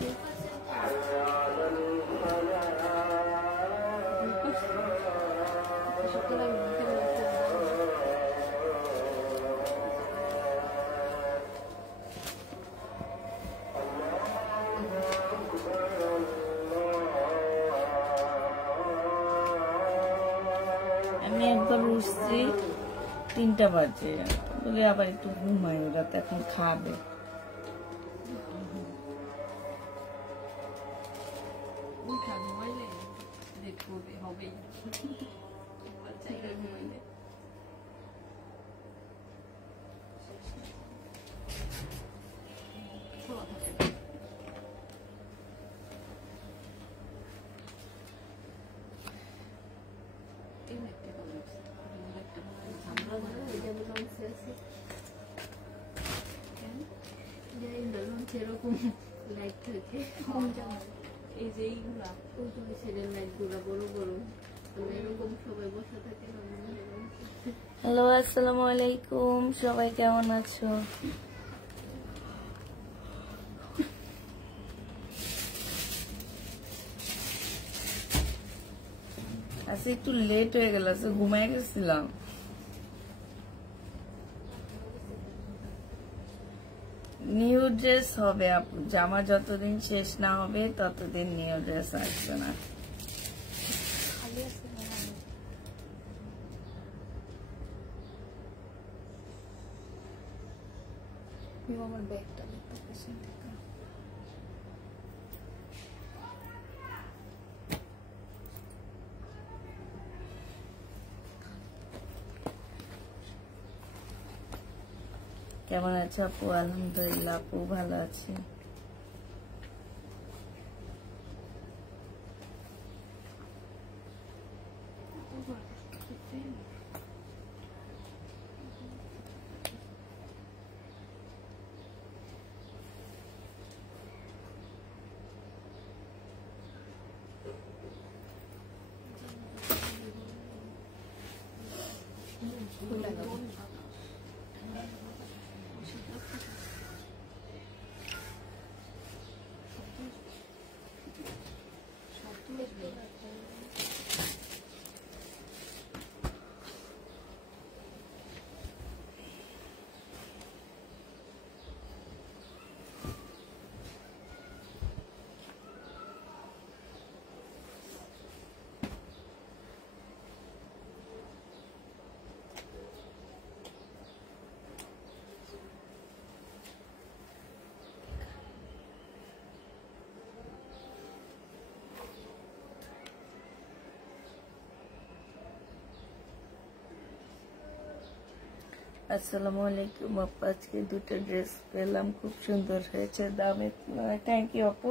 আমি একবার উঠছি 3টা বাজে, বলে আবার একটু ঘুমাই, ওরা তো এখন খাবে। সেরকম লাইট থাকে এই যে এইগুলা ওই ছেলের লাইট গুলা বড় বড় এরকম সবাই বসে থাকে। হ্যালো, আসসালামু আলাইকুম, সবাই কেমন আছো? আজকে একটু লেট হয়ে গেল, ঘুমাই গেছিলাম। নিউ ড্রেস হবে আপু, জামা যতদিন শেষ না হবে ততদিন নিউ ড্রেস আসবে না। আমার ব্যাগটা কেমন আছে আপু? আলহামদুলিল্লাহ আপু ভালো আছি। আসসালামু আলাইকুম আপু, আজকে দুটো ড্রেস পেলাম, খুব সুন্দর হয়েছে, দামে থ্যাংক ইউ আপু।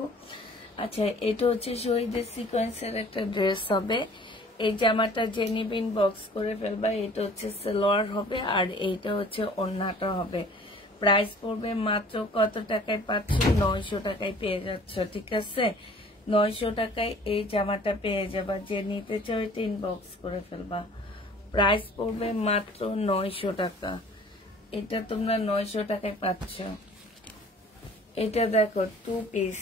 আচ্ছা, এটা হচ্ছে শহীদের সিকোয়েন্সের একটা ড্রেস হবে। এই জামাটা যে নিবেন বক্স করে ফেলবা। এটা হচ্ছে সালোয়ার হবে আর এইটা হচ্ছে ওড়নাটা হবে। প্রাইস পড়বে মাত্র কত টাকায় পাচ্ছ? 900 টাকায় পেয়ে যাচ্ছ, ঠিক আছে? 900 টাকায় এই জামাটা পেয়ে যাবা। যে নিতে চাও এটা ইনবক্স করে ফেলবা। প্রাইস পড়বে মাত্র 900 টাকা। এটা তোমরা 900 টাকায় পাচ্ছ। এটা দেখো 2 পিস।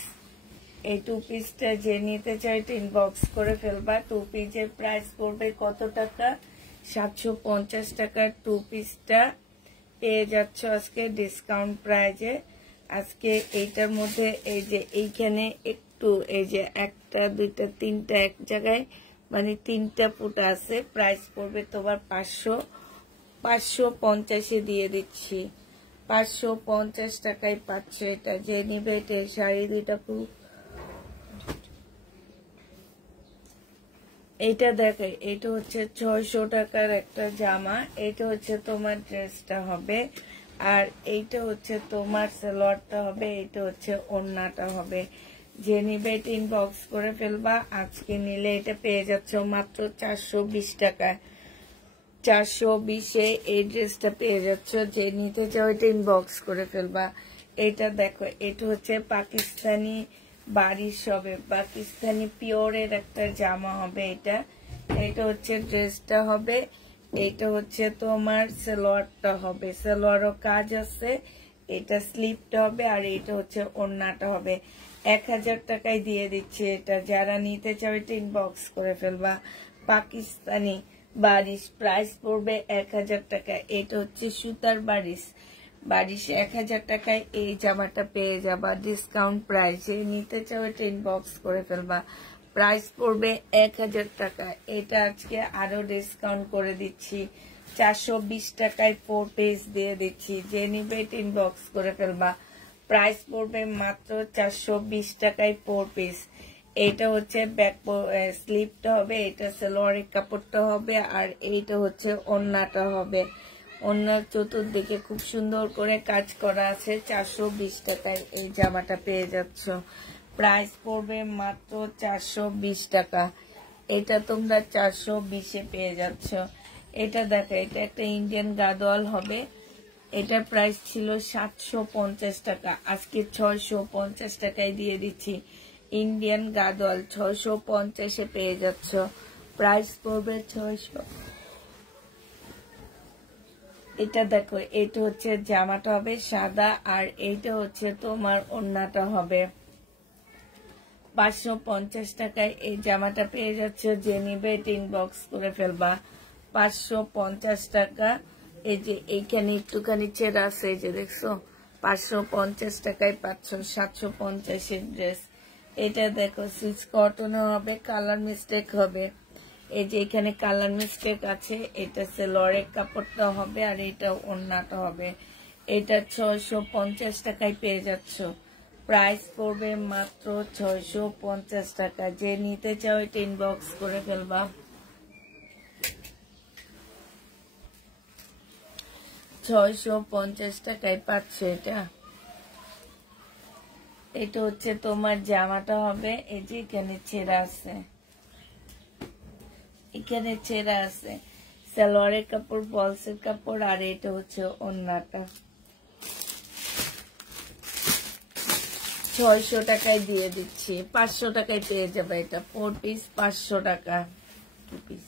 এই 2 পিসটা যে নিতে চাও এটা ইনবক্স করে ফেলবা। 2 পিসের প্রাইস পড়বে কত টাকা? 750 টাকার 2 পিসটা পেয়ে যাচ্ছ আজকে ডিসকাউন্ট প্রাইজে। আজকে এইটার মধ্যে এই যে এইখানে একটু এই যে 1টা 2টা 3টা এক জায়গায় মানে 3টা ফুটা আছে। প্রাইস পড়বে তোমার 550 দিয়ে দিচ্ছি। 550 টাকায় পাচ্ছ এটা। যে নিবে এটা শাড়ি 2টা পুরো। এইটা দেখে, এটা হচ্ছে 600 টাকার একটা জামা। এটা হচ্ছে তোমার ড্রেসটা হবে আর এইটা হচ্ছে তোমার সালোয়ারটা হবে। এটা হচ্ছে ওড়নাটা হবে। যে নিবে এটা ইনবক্স করে ফেলবা। আজকে নিলে এটা পেয়ে যাচ্ছ মাত্র 420 টাকায়। 420-এ এই ড্রেসটা পেয়ে যাচ্ছ। যে নিতে চাও এটা ইনবক্স করে ফেলবা। এটা দেখো, এটা হচ্ছে পাকিস্তানি বারিশ হবে, পাকিস্তানি পিওরের একটা জামা হবে। এটা হচ্ছে ড্রেসটা হবে। এটা হচ্ছে তোমার সালোয়ারটা হবে। সালোয়ারও কাজ আছে এটা স্লিপটা হবে আর এটা হচ্ছে ওড়নাটা হবে। 1000 টাকায় দিয়ে দিচ্ছে এটা। যারা নিতে চাও এটা ইনবক্স করে ফেলবা। পাকিস্তানি বারিশ, প্রাইস পড়বে 1000 টাকা। এটা হচ্ছে সুতার বারিশ, 1000 টাকায় এই জামাটা পেয়ে যাবা ডিসকাউন্ট প্রাইসে। নিতে চাও এটা ইনবক্স করে ফেলবা। প্রাইস পড়বে 1000 টাকা। এটা আজকে আরো ডিসকাউন্ট করে দিচ্ছি, 420 টাকায় 4 পিস দিয়ে দিচ্ছি। যে নিবে এটা ইনবক্স করে ফেলবা। প্রাইস পড়বে মাত্র 420 টাকায় 4 পিস। এইটা হচ্ছে ব্যাক স্লিপটা হবে, এটা সালোয়ারের কাপড়টা হবে, আর এইটা হচ্ছে ওড়নাটা হবে। ওড়নার চতুর্দিকে খুব সুন্দর করে কাজ করা আছে। 420 টাকায় এই জামাটা পেয়ে যাচ্ছ। প্রাইস পড়বে মাত্র 420 টাকা। এটা তোমরা 420-এ পেয়ে যাচ্ছ। এটা দেখো, এটা একটা ইন্ডিয়ান গাদোয়াল হবে। এটার প্রাইস ছিল 750 টাকা, আজকে 650 টাকায় দিয়ে দিচ্ছি। ইন্ডিয়ান গাদোয়াল 650-এ পেয়ে যাচ্ছ। প্রাইস পড়বে 600। এটা দেখো, এটা হচ্ছে জামাটা হবে সাদা, আর এইটা হচ্ছে তোমার ওড়নাটা হবে। 550 টাকায় এই জামাটা পেয়ে যাচ্ছে। যে নিবে এটা ইনবক্স করে ফেলবা। 550 টাকা। এই যে এইখানে একটুখানি ছেঁড়া আছে, এই যে দেখছো, 550 টাকায় পাচ্ছ 750-এর ড্রেস। এটা দেখো সুইচ কটনও হবে, কালার মিস্টেক হবে। এই যে এখানে কালার মিস্টেক আছে। এটা সালোয়ারের কাপড়টা হবে, আর এটা ওড়নাটা হবে। এটা 650 টাকায় পেয়ে যাচ্ছ। প্রাইস পড়বে মাত্র 650 টাকা। যে নিতে চাও এটা ইনবক্স করে ফেলবা। 650 টাকায় পাচ্ছ এটা। এটা হচ্ছে তোমার জামাটা হবে। এই যে এখানে ছেঁড়া আছে, এখানে ছেঁড়া আছে। সালোয়ারের কাপড়, বলসের কাপড়, আর এটা হচ্ছে ওড়নাটা। 600 টাকায় দিয়ে দিচ্ছি। 500 টাকায় পেয়ে যাবে এটা 4 পিস, 500 টাকা 2 পিস।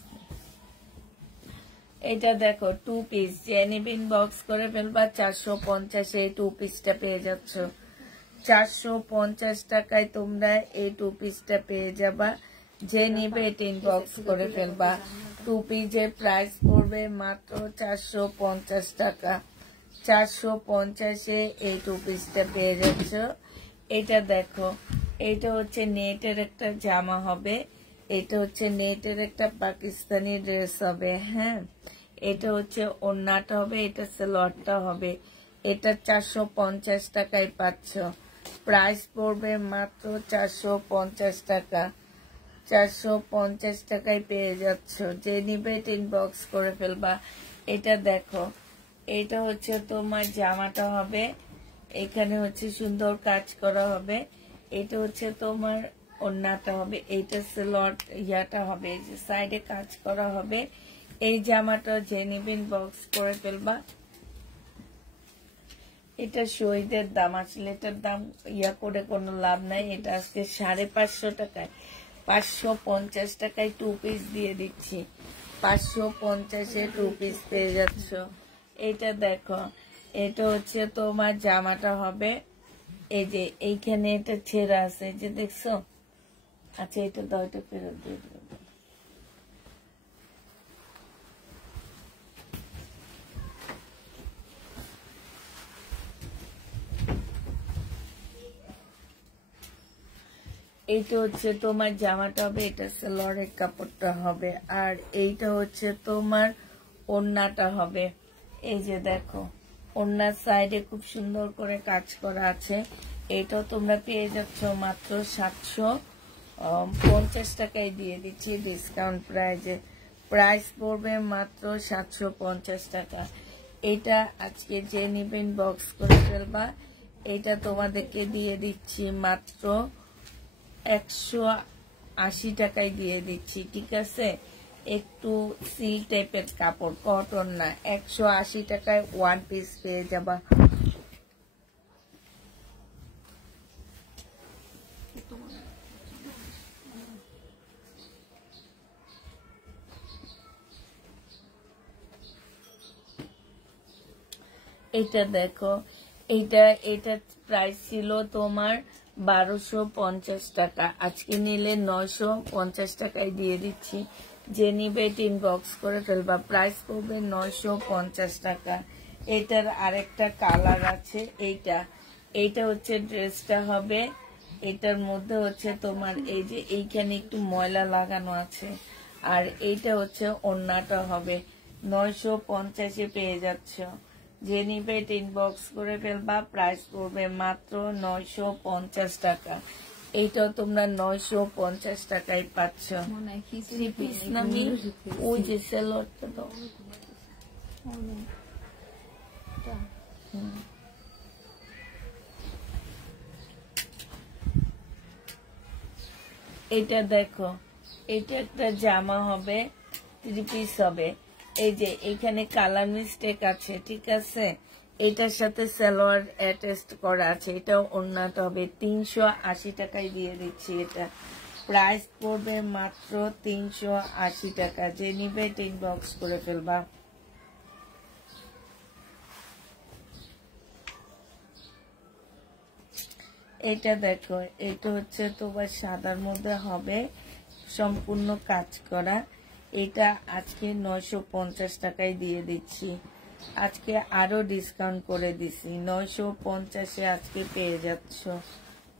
এটা দেখো 2 পিস, জেনিবিন বক্স করে ফেলবা। 450 এই 2 পিসটা পেয়ে যাচ্ছ। 450 টাকায় তোমরা এই 2 পিসটা পেয়ে যাবা। যে নিবে এটা ইনবক্স করে ফেলবা। 2 পিসের প্রাইস পড়বে মাত্র 450 টাকা। 450-এ এই 2 পিসটা পেয়ে যাচ্ছ। এটা দেখো, এটা হচ্ছে নেটের একটা জামা হবে। এটা হচ্ছে নেটের একটা পাকিস্তানি ড্রেস হবে। হ্যাঁ, এটা হচ্ছে ওড়নাটা হবে, এটা সালোয়ারটা হবে। এটা 450 টাকায় পাচ্ছ। প্রাইস পড়বে মাত্র 450 টাকা। 450 টাকায় পেয়ে যাচ্ছ। যে নিবে এটা ইনবক্স করে ফেলবা। এটা দেখো, এটা হচ্ছে তোমার জামাটা হবে। এখানে হচ্ছে সুন্দর কাজ করা হবে। এটা হচ্ছে তোমার ওড়নাটা হবে। এইটা সালোয়ার ইয়াটা হবে, এই যে সাইডে কাজ করা হবে। এই জামাটা যে নিবে ইনবক্স করে ফেলবা। এটা শহীদের দাম, আসলে এটার দাম ইয়া করে কোনো লাভ নাই। এটা আজকে 550 টাকায়, 550 টাকায় 2 পিস দিয়ে দিচ্ছি। 550-এ 2 পিস পেয়ে যাচ্ছ। এটা দেখো, এটা হচ্ছে তোমার জামাটা হবে। এই যে এইখানে এটা ছেঁড়া আছে, এই যে দেখছো। আচ্ছা, এটা দাও, এটা ফেরত দিয়ে দেবো। এইটা হচ্ছে তোমার জামাটা হবে, এটা সালোয়ারের কাপড়টা হবে, আর এইটা হচ্ছে তোমার ওড়নাটা হবে। এই যে দেখো, ওড়নার সাইডে খুব সুন্দর করে কাজ করা আছে। এইটাও তোমরা পেয়ে যাচ্ছ মাত্র 750 টাকায় দিয়ে দিচ্ছি ডিসকাউন্ট প্রাইজে। প্রাইস পড়বে মাত্র 750 টাকা। এটা আজকে যে নিবেন বক্স করে ফেলবা। এটা তোমাদেরকে দিয়ে দিচ্ছি মাত্র 180 টাকায় দিয়ে দিচ্ছি, ঠিক আছে। একটু সিল্ক টাইপের কাপড়, কটন না। 180 টাকায় 1 পিস পেয়ে যাবা। এটা দেখো, এটা প্রাইস ছিল তোমার 1250 টাকা, আজকে নিলে 950 টাকায় দিয়ে দিচ্ছি। যে নিবে ইনবক্স করে ফেলবা, প্রাইস পড়বে 950 টাকা। এটার আরেকটা কালার আছে, এইটা হচ্ছে ড্রেসটা হবে। এটার মধ্যে হচ্ছে তোমার এই যে এইখানে একটু ময়লা লাগানো আছে, আর এইটা হচ্ছে ওড়নাটা হবে। 950-এ পেয়ে যাচ্ছ। যে নিবে ইনবক্স করে ফেলবা, প্রাইস পড়বে মাত্র 950 টাকা। এইটাও তোমরা 950 টাকায় পাচ্ছ। থ্রি পিস নামি ওই যে সেলরটা দাও। এটা দেখো, এটা একটা জামা হবে, 3 পিস হবে। এই যে এখানে কালার মিস্টেক আছে, ঠিক আছে, এটার সাথে সালোয়ার অ্যাটাচ করা আছে। এটাও ওড়নাটা হবে। 380 টাকায় দিয়ে দিচ্ছি। এটা প্রাইস পড়বে মাত্র 380 টাকা। যে নিবে ইনবক্স করে ফেলবা। এটা দেখো, এটা হচ্ছে তোমার সাদার মধ্যে হবে, সম্পূর্ণ কাজ করা। এটা আজকে 950 টাকায় দিয়ে দিচ্ছি। আজকে আরো ডিসকাউন্ট করে দিছি, 950-এ আজকে পেয়ে যাচ্ছ।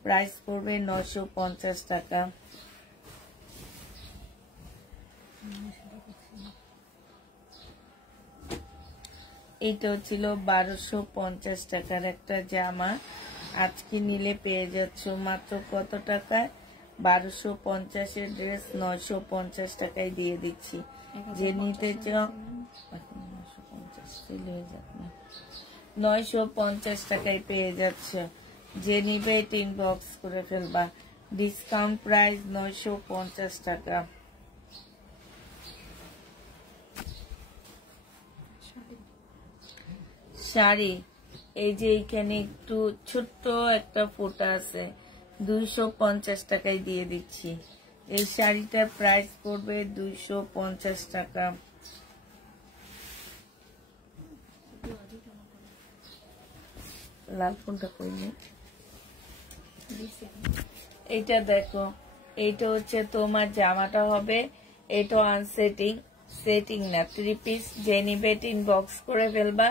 প্রাইস পড়বে 950 টাকা। এইটাও ছিল 1250 টাকার একটা জামা, আজকে নিলে পেয়ে যাচ্ছ মাত্র কত টাকায়? 1250-এর ড্রেস 950 টাকায় দিয়ে দিচ্ছি। যে নিতে চাও 950 টাকায় পেয়ে যাচ্ছ। যে নিবে ইনবক্স করে ফেলবা। ডিসকাউন্ট প্রাইস 950 টাকা। শাড়ি, এই যে এইখানে একটু ছোট্ট একটা ফোঁটা আছে, 250 টাকায় দিয়ে দিচ্ছি। এই শাড়িটার প্রাইস পড়বে 250 টাকা। লাল ফোনটা কইনি। এইটা দেখো, এইটা হচ্ছে তোমার জামাটা হবে। এটা আনসেটিং, সেটিং না, 3 পিস। যে নিবে ইনবক্স করে ফেলবা।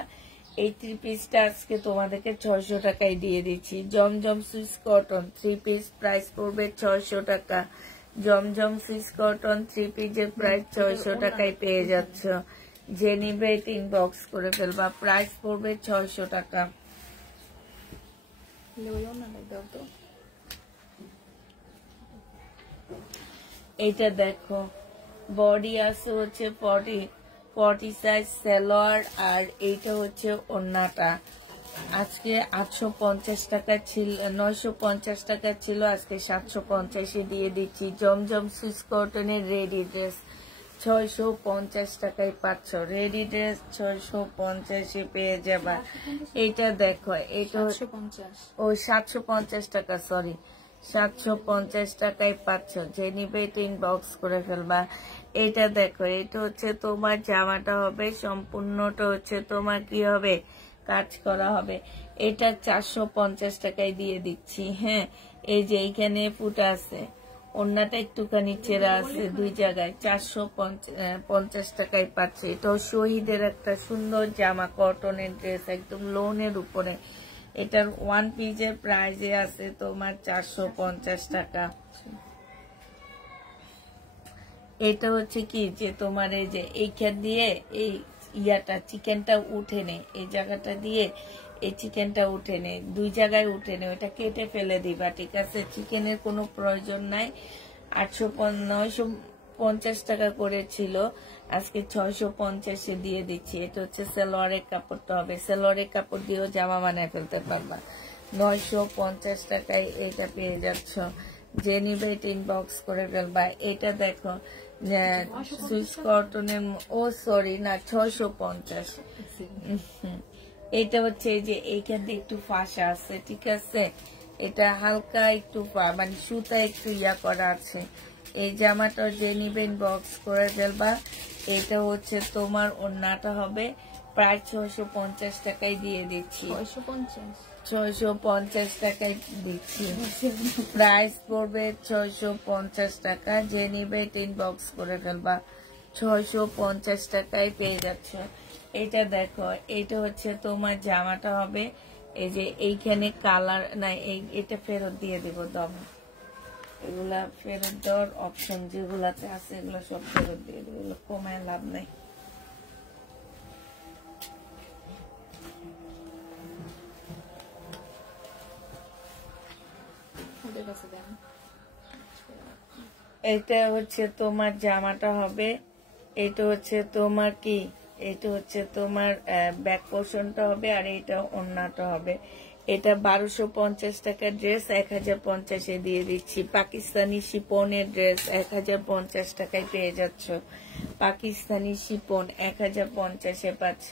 এই 3 পিসটা আজকে তোমাদেরকে 600 টাকায় দিয়ে দিচ্ছি। জমজম সুইস কটন 3 পিস, প্রাইস পড়বে 600 টাকা। জমজম সুইস কটন 3 পিসের প্রাইস 600 টাকায় পেয়ে যাচ্ছ। যে নিবে ইনবক্স করে ফেলবা, প্রাইস পড়বে 600 টাকা। এইটা দেখো, বডি আছে হচ্ছে 40 সাইজ সালোয়ার, আর এইটা হচ্ছে ওড়নাটা। আজকে 850 টাকা ছিল, 950 টাকা ছিল, আজকে 750-এ দিয়ে দিচ্ছি। জমজম সুইস কটনের রেডি ড্রেস 650 টাকায় পাচ্ছ। রেডি ড্রেস 650-এ পেয়ে যাবা। এইটা দেখো, এটা ও 750 টাকা, সরি, 750 টাকায় পাচ্ছ। যে নিবে ইনবক্স করে ফেলবা। এটা দেখো, এটা হচ্ছে তোমার জামাটা হবে, সম্পূর্ণটা হচ্ছে তোমার কি হবে, কাজ করা হবে। এটা 450 টাকায় দিয়ে দিচ্ছি। হ্যাঁ, এই যে এইখানে ফুটা আছে, ওড়নাটা একটুখানি চেরা আছে 2 জায়গায়, 450 টাকায় পাচ্ছে। এটাও শহীদের একটা সুন্দর জামা, কটনের ড্রেস, একদম লোনের উপরে। এটার 1 পিসের প্রাইসে আছে তোমার 450 টাকা। এটা হচ্ছে কি যে তোমার এই যে এইখান দিয়ে এই ইয়াটা চিকেনটা উঠে নে, এই জায়গাটা দিয়ে এই চিকেনটা উঠে নে, 2 জায়গায় উঠে নে, ওটা কেটে ফেলে দিবা, ঠিক আছে। চিকেনের কোনো প্রয়োজন নাই। 950 টাকা করে ছিল, আজকে 650-এ দিয়ে দিচ্ছি। এটা হচ্ছে সালোয়ারের কাপড়টা হবে, সালোয়ারের কাপড় দিয়েও জামা বানায় ফেলতে পারবা। 950 টাকায় এটা পেয়ে যাচ্ছ। যে নিবে ইনবক্স করে ফেলবা। এটা দেখো, সুইস কটনের, ও সরি না, 650। এটা হচ্ছে যে এইখান দিয়ে একটু ফাঁসা আছে, ঠিক আছে। এটা হালকা একটু মানে সুতা একটু ইয়া করা আছে। এই জামাটা যে নিবে ইনবক্স করে ফেলবা। এটা হচ্ছে তোমার ওড়নাটা হবে, প্রায় 650 টাকায় দিয়ে দিচ্ছি। 650 টাকায় দিচ্ছি, প্রাইস পড়বে 650 টাকা। যে নিবে ইনবক্স করে ফেলবা, 650 টাকায় পেয়ে যাচ্ছ। এটা দেখো, এটা হচ্ছে তোমার জামাটা হবে, এই যে এইখানে কালার নাই, এটা ফেরত দিয়ে দিব দম। এগুলা ফেরত দেওয়ার অপশন যেগুলাতে আছে এগুলো সব ফেরত দিয়ে দেবো, এগুলো কমায় লাভ নাই। এটা হচ্ছে তোমার জামাটা হবে, এটা হচ্ছে তোমার কি, এটা হচ্ছে তোমার ব্যাক পোর্শনটা হবে, আর এটা ওড়নাটা হবে। এটা 1250 টাকার ড্রেস 1050-এ দিয়ে দিচ্ছি। পাকিস্তানি শিপনের ড্রেস 1050 টাকায় পেয়ে যাচ্ছ। পাকিস্তানি শিপন 1050-এ পাচ্ছ।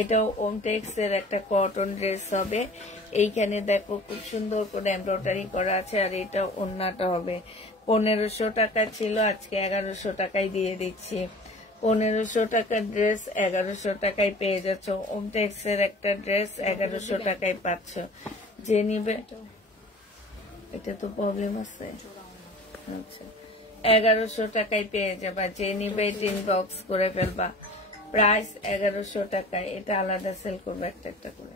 এটাও ওমটেক্স এর একটা কটন ড্রেস হবে। এইখানে দেখো খুব সুন্দর করে এমব্রয়ডারি করা আছে, আর এটা ওড়নাটা হবে। 1500 টাকা ছিল, আজকে 1100 টাকায় দিয়ে দিচ্ছি। 1500 টাকার ড্রেস 1100 টাকায় পেয়ে যাচ্ছ। ওমটেক্স এর একটা ড্রেস 1100 টাকায় পাচ্ছ। যে নিবে, এটা তো প্রবলেম আছে, আচ্ছা 1100 টাকায় পেয়ে যাবা। যে নিবে ইনবক্স করে ফেলবা, প্রাইস 1100 টাকায়। এটা আলাদা সেল করবো একটা একটা করে।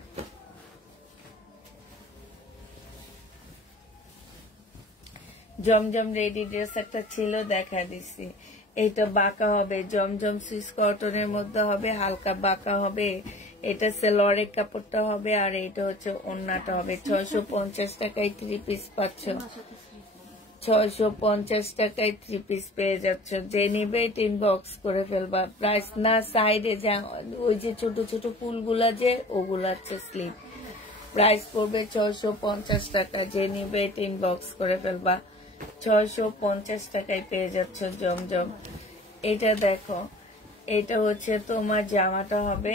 জমজম রেডি ড্রেস একটা ছিল, দেখা দিচ্ছি। এইটা বাঁকা হবে, জমজম সুইস কটনের মধ্যে হবে, হালকা বাঁকা হবে। এটা সেলোয়ারের কাপড়টা হবে, আর এটা হচ্ছে ওড়নাটা হবে। 650 টাকায় 3 পিস পাচ্ছ। 650 টাকায় 3 পিস পেয়ে যাচ্ছ। যে নিবে ইনবক্স করে ফেলবা। প্রাইস না সাইডে যা ওই যে ছোট ছোট ফুলগুলা যে ওগুলা হচ্ছে স্লিপ। প্রাইস পড়বে 650 টাকা। যে নিবে ইনবক্স করে ফেলবা। 650 টাকায় পেয়ে যাচ্ছ জমজম। এটা দেখো, এটা হচ্ছে তোমার জামাটা হবে,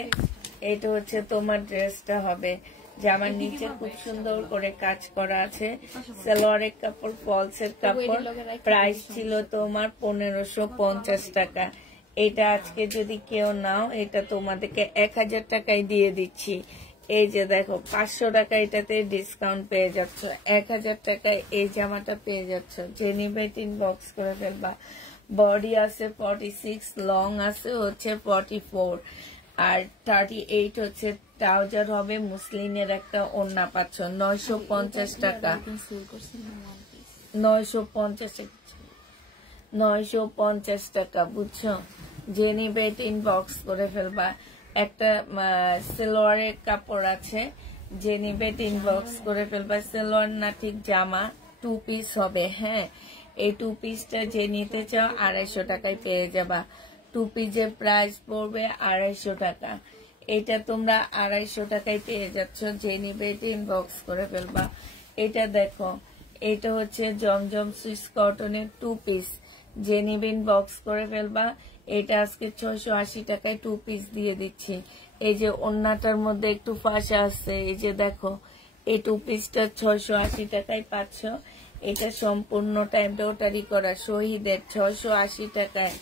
এটা হচ্ছে তোমার ড্রেসটা হবে। জামার নিচে খুব সুন্দর করে কাজ করা আছে, সালোয়ারের কাপড়, ফলসের কাপড়। প্রাইস ছিল তোমার 1550 টাকা। এটা আজকে যদি কেউ নাও, এটা তোমাদেরকে 1000 টাকায় দিয়ে দিচ্ছি। এই যে দেখো 500 টাকা এটাতে ডিসকাউন্ট পেয়ে যাচ্ছ। 1000 টাকায় এই জামাটা পেয়ে যাচ্ছ। যে নিবে ইনবক্স করে ফেলবা। বডি আছে 46, লং আছে হচ্ছে 44, আর 38 হচ্ছে ট্রাউজার হবে। মুসলিনের একটা ওড়না পাচ্ছ। 950 টাকা, 950 টাকা, বুঝছো? যে নিবে ইনবক্স করে ফেলবা। একটা সালোয়ারের কাপড় আছে, যে নিবে ইনবক্স করে ফেলবা। সালোয়ার না ঠিক জামা, 2 পিস হবে। হ্যাঁ, এই 2 পিসটা যে নিতে চাও 250 টাকায় পেয়ে যাবা। 2 পিসের প্রাইস পড়বে 250 টাকা। এটা তোমরা 250 টাকায় পেয়ে যাচ্ছ। যে নিবে ইনবক্স করে ফেলবা। এটা দেখো, এটা হচ্ছে জমজম সুইস কটনের 2 পিস। যে নিবে ইনবক্স করে ফেলবা। এটা আজকে 680 টাকায় 2 পিস দিয়ে দিচ্ছি। এই যে ওড়নাটার মধ্যে একটু ফাঁসা আছে, এই যে দেখো, এই 2 পিসটা 680 টাকায় পাচ্ছ। এটা সম্পূর্ণটা এমব্রয়ডারি করা শহীদের, 680 টাকায়।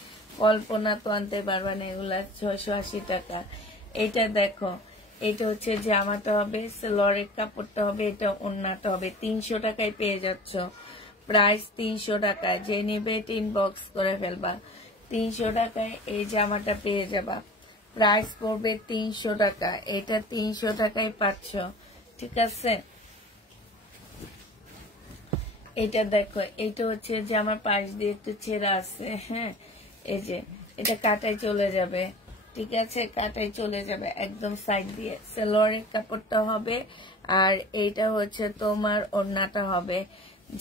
কল্পনা তো আনতে পারবা না, এগুলা 680 টাকা। এটা দেখো, এটা হচ্ছে জামাটা হবে, সালোয়ারের কাপড়টা হবে, এটা ওড়নাটা হবে। 300 টাকায় পেয়ে যাচ্ছ। প্রাইস 300 টাকা। যে নিবে ইনবক্স করে ফেলবা। 300 টাকায় এই জামাটা পেয়ে যাবা। প্রাইস পড়বে 300 টাকা। এটা 300 টাকায় পাচ্ছ, ঠিক আছে? এটা দেখো, এটা হচ্ছে যে আমার পাশ দিয়ে একটু ছেঁড়া আছে। হ্যাঁ, এই যে এটা কাটায় চলে যাবে, ঠিক আছে? কাটায় চলে যাবে একদম সাইড দিয়ে। সালোয়ারের কাপড়টা হবে, আর এইটা হচ্ছে তোমার ওড়নাটা হবে।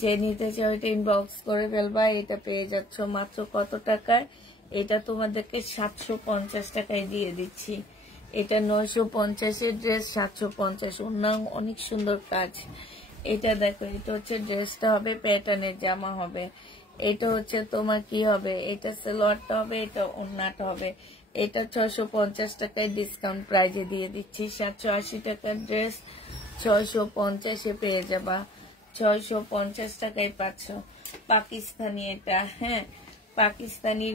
যে নিতে চাও এটা ইনবক্স করে ফেলবা। এটা পেয়ে যাচ্ছ মাত্র কত টাকায়? এটা তোমাদেরকে 750 টাকায় দিয়ে দিচ্ছি। এটা 950-এর ড্রেস, 750। ওড়না অনেক সুন্দর কাজ। এটা দেখো, এটা হচ্ছে ড্রেসটা হবে, প্যাটার্নের জামা হবে। এটা হচ্ছে তোমার কি হবে, এটা সালোয়ারটা হবে, এটা ওড়নাটা হবে। এটা 650 টাকায় ডিসকাউন্ট প্রাইজে দিয়ে দিচ্ছি। 780 টাকার ড্রেস 650-এ পেয়ে যাবা। 650 টাকায় পাচ্ছ। পাকিস্তানি এটা, হ্যাঁ, পাকিস্তানি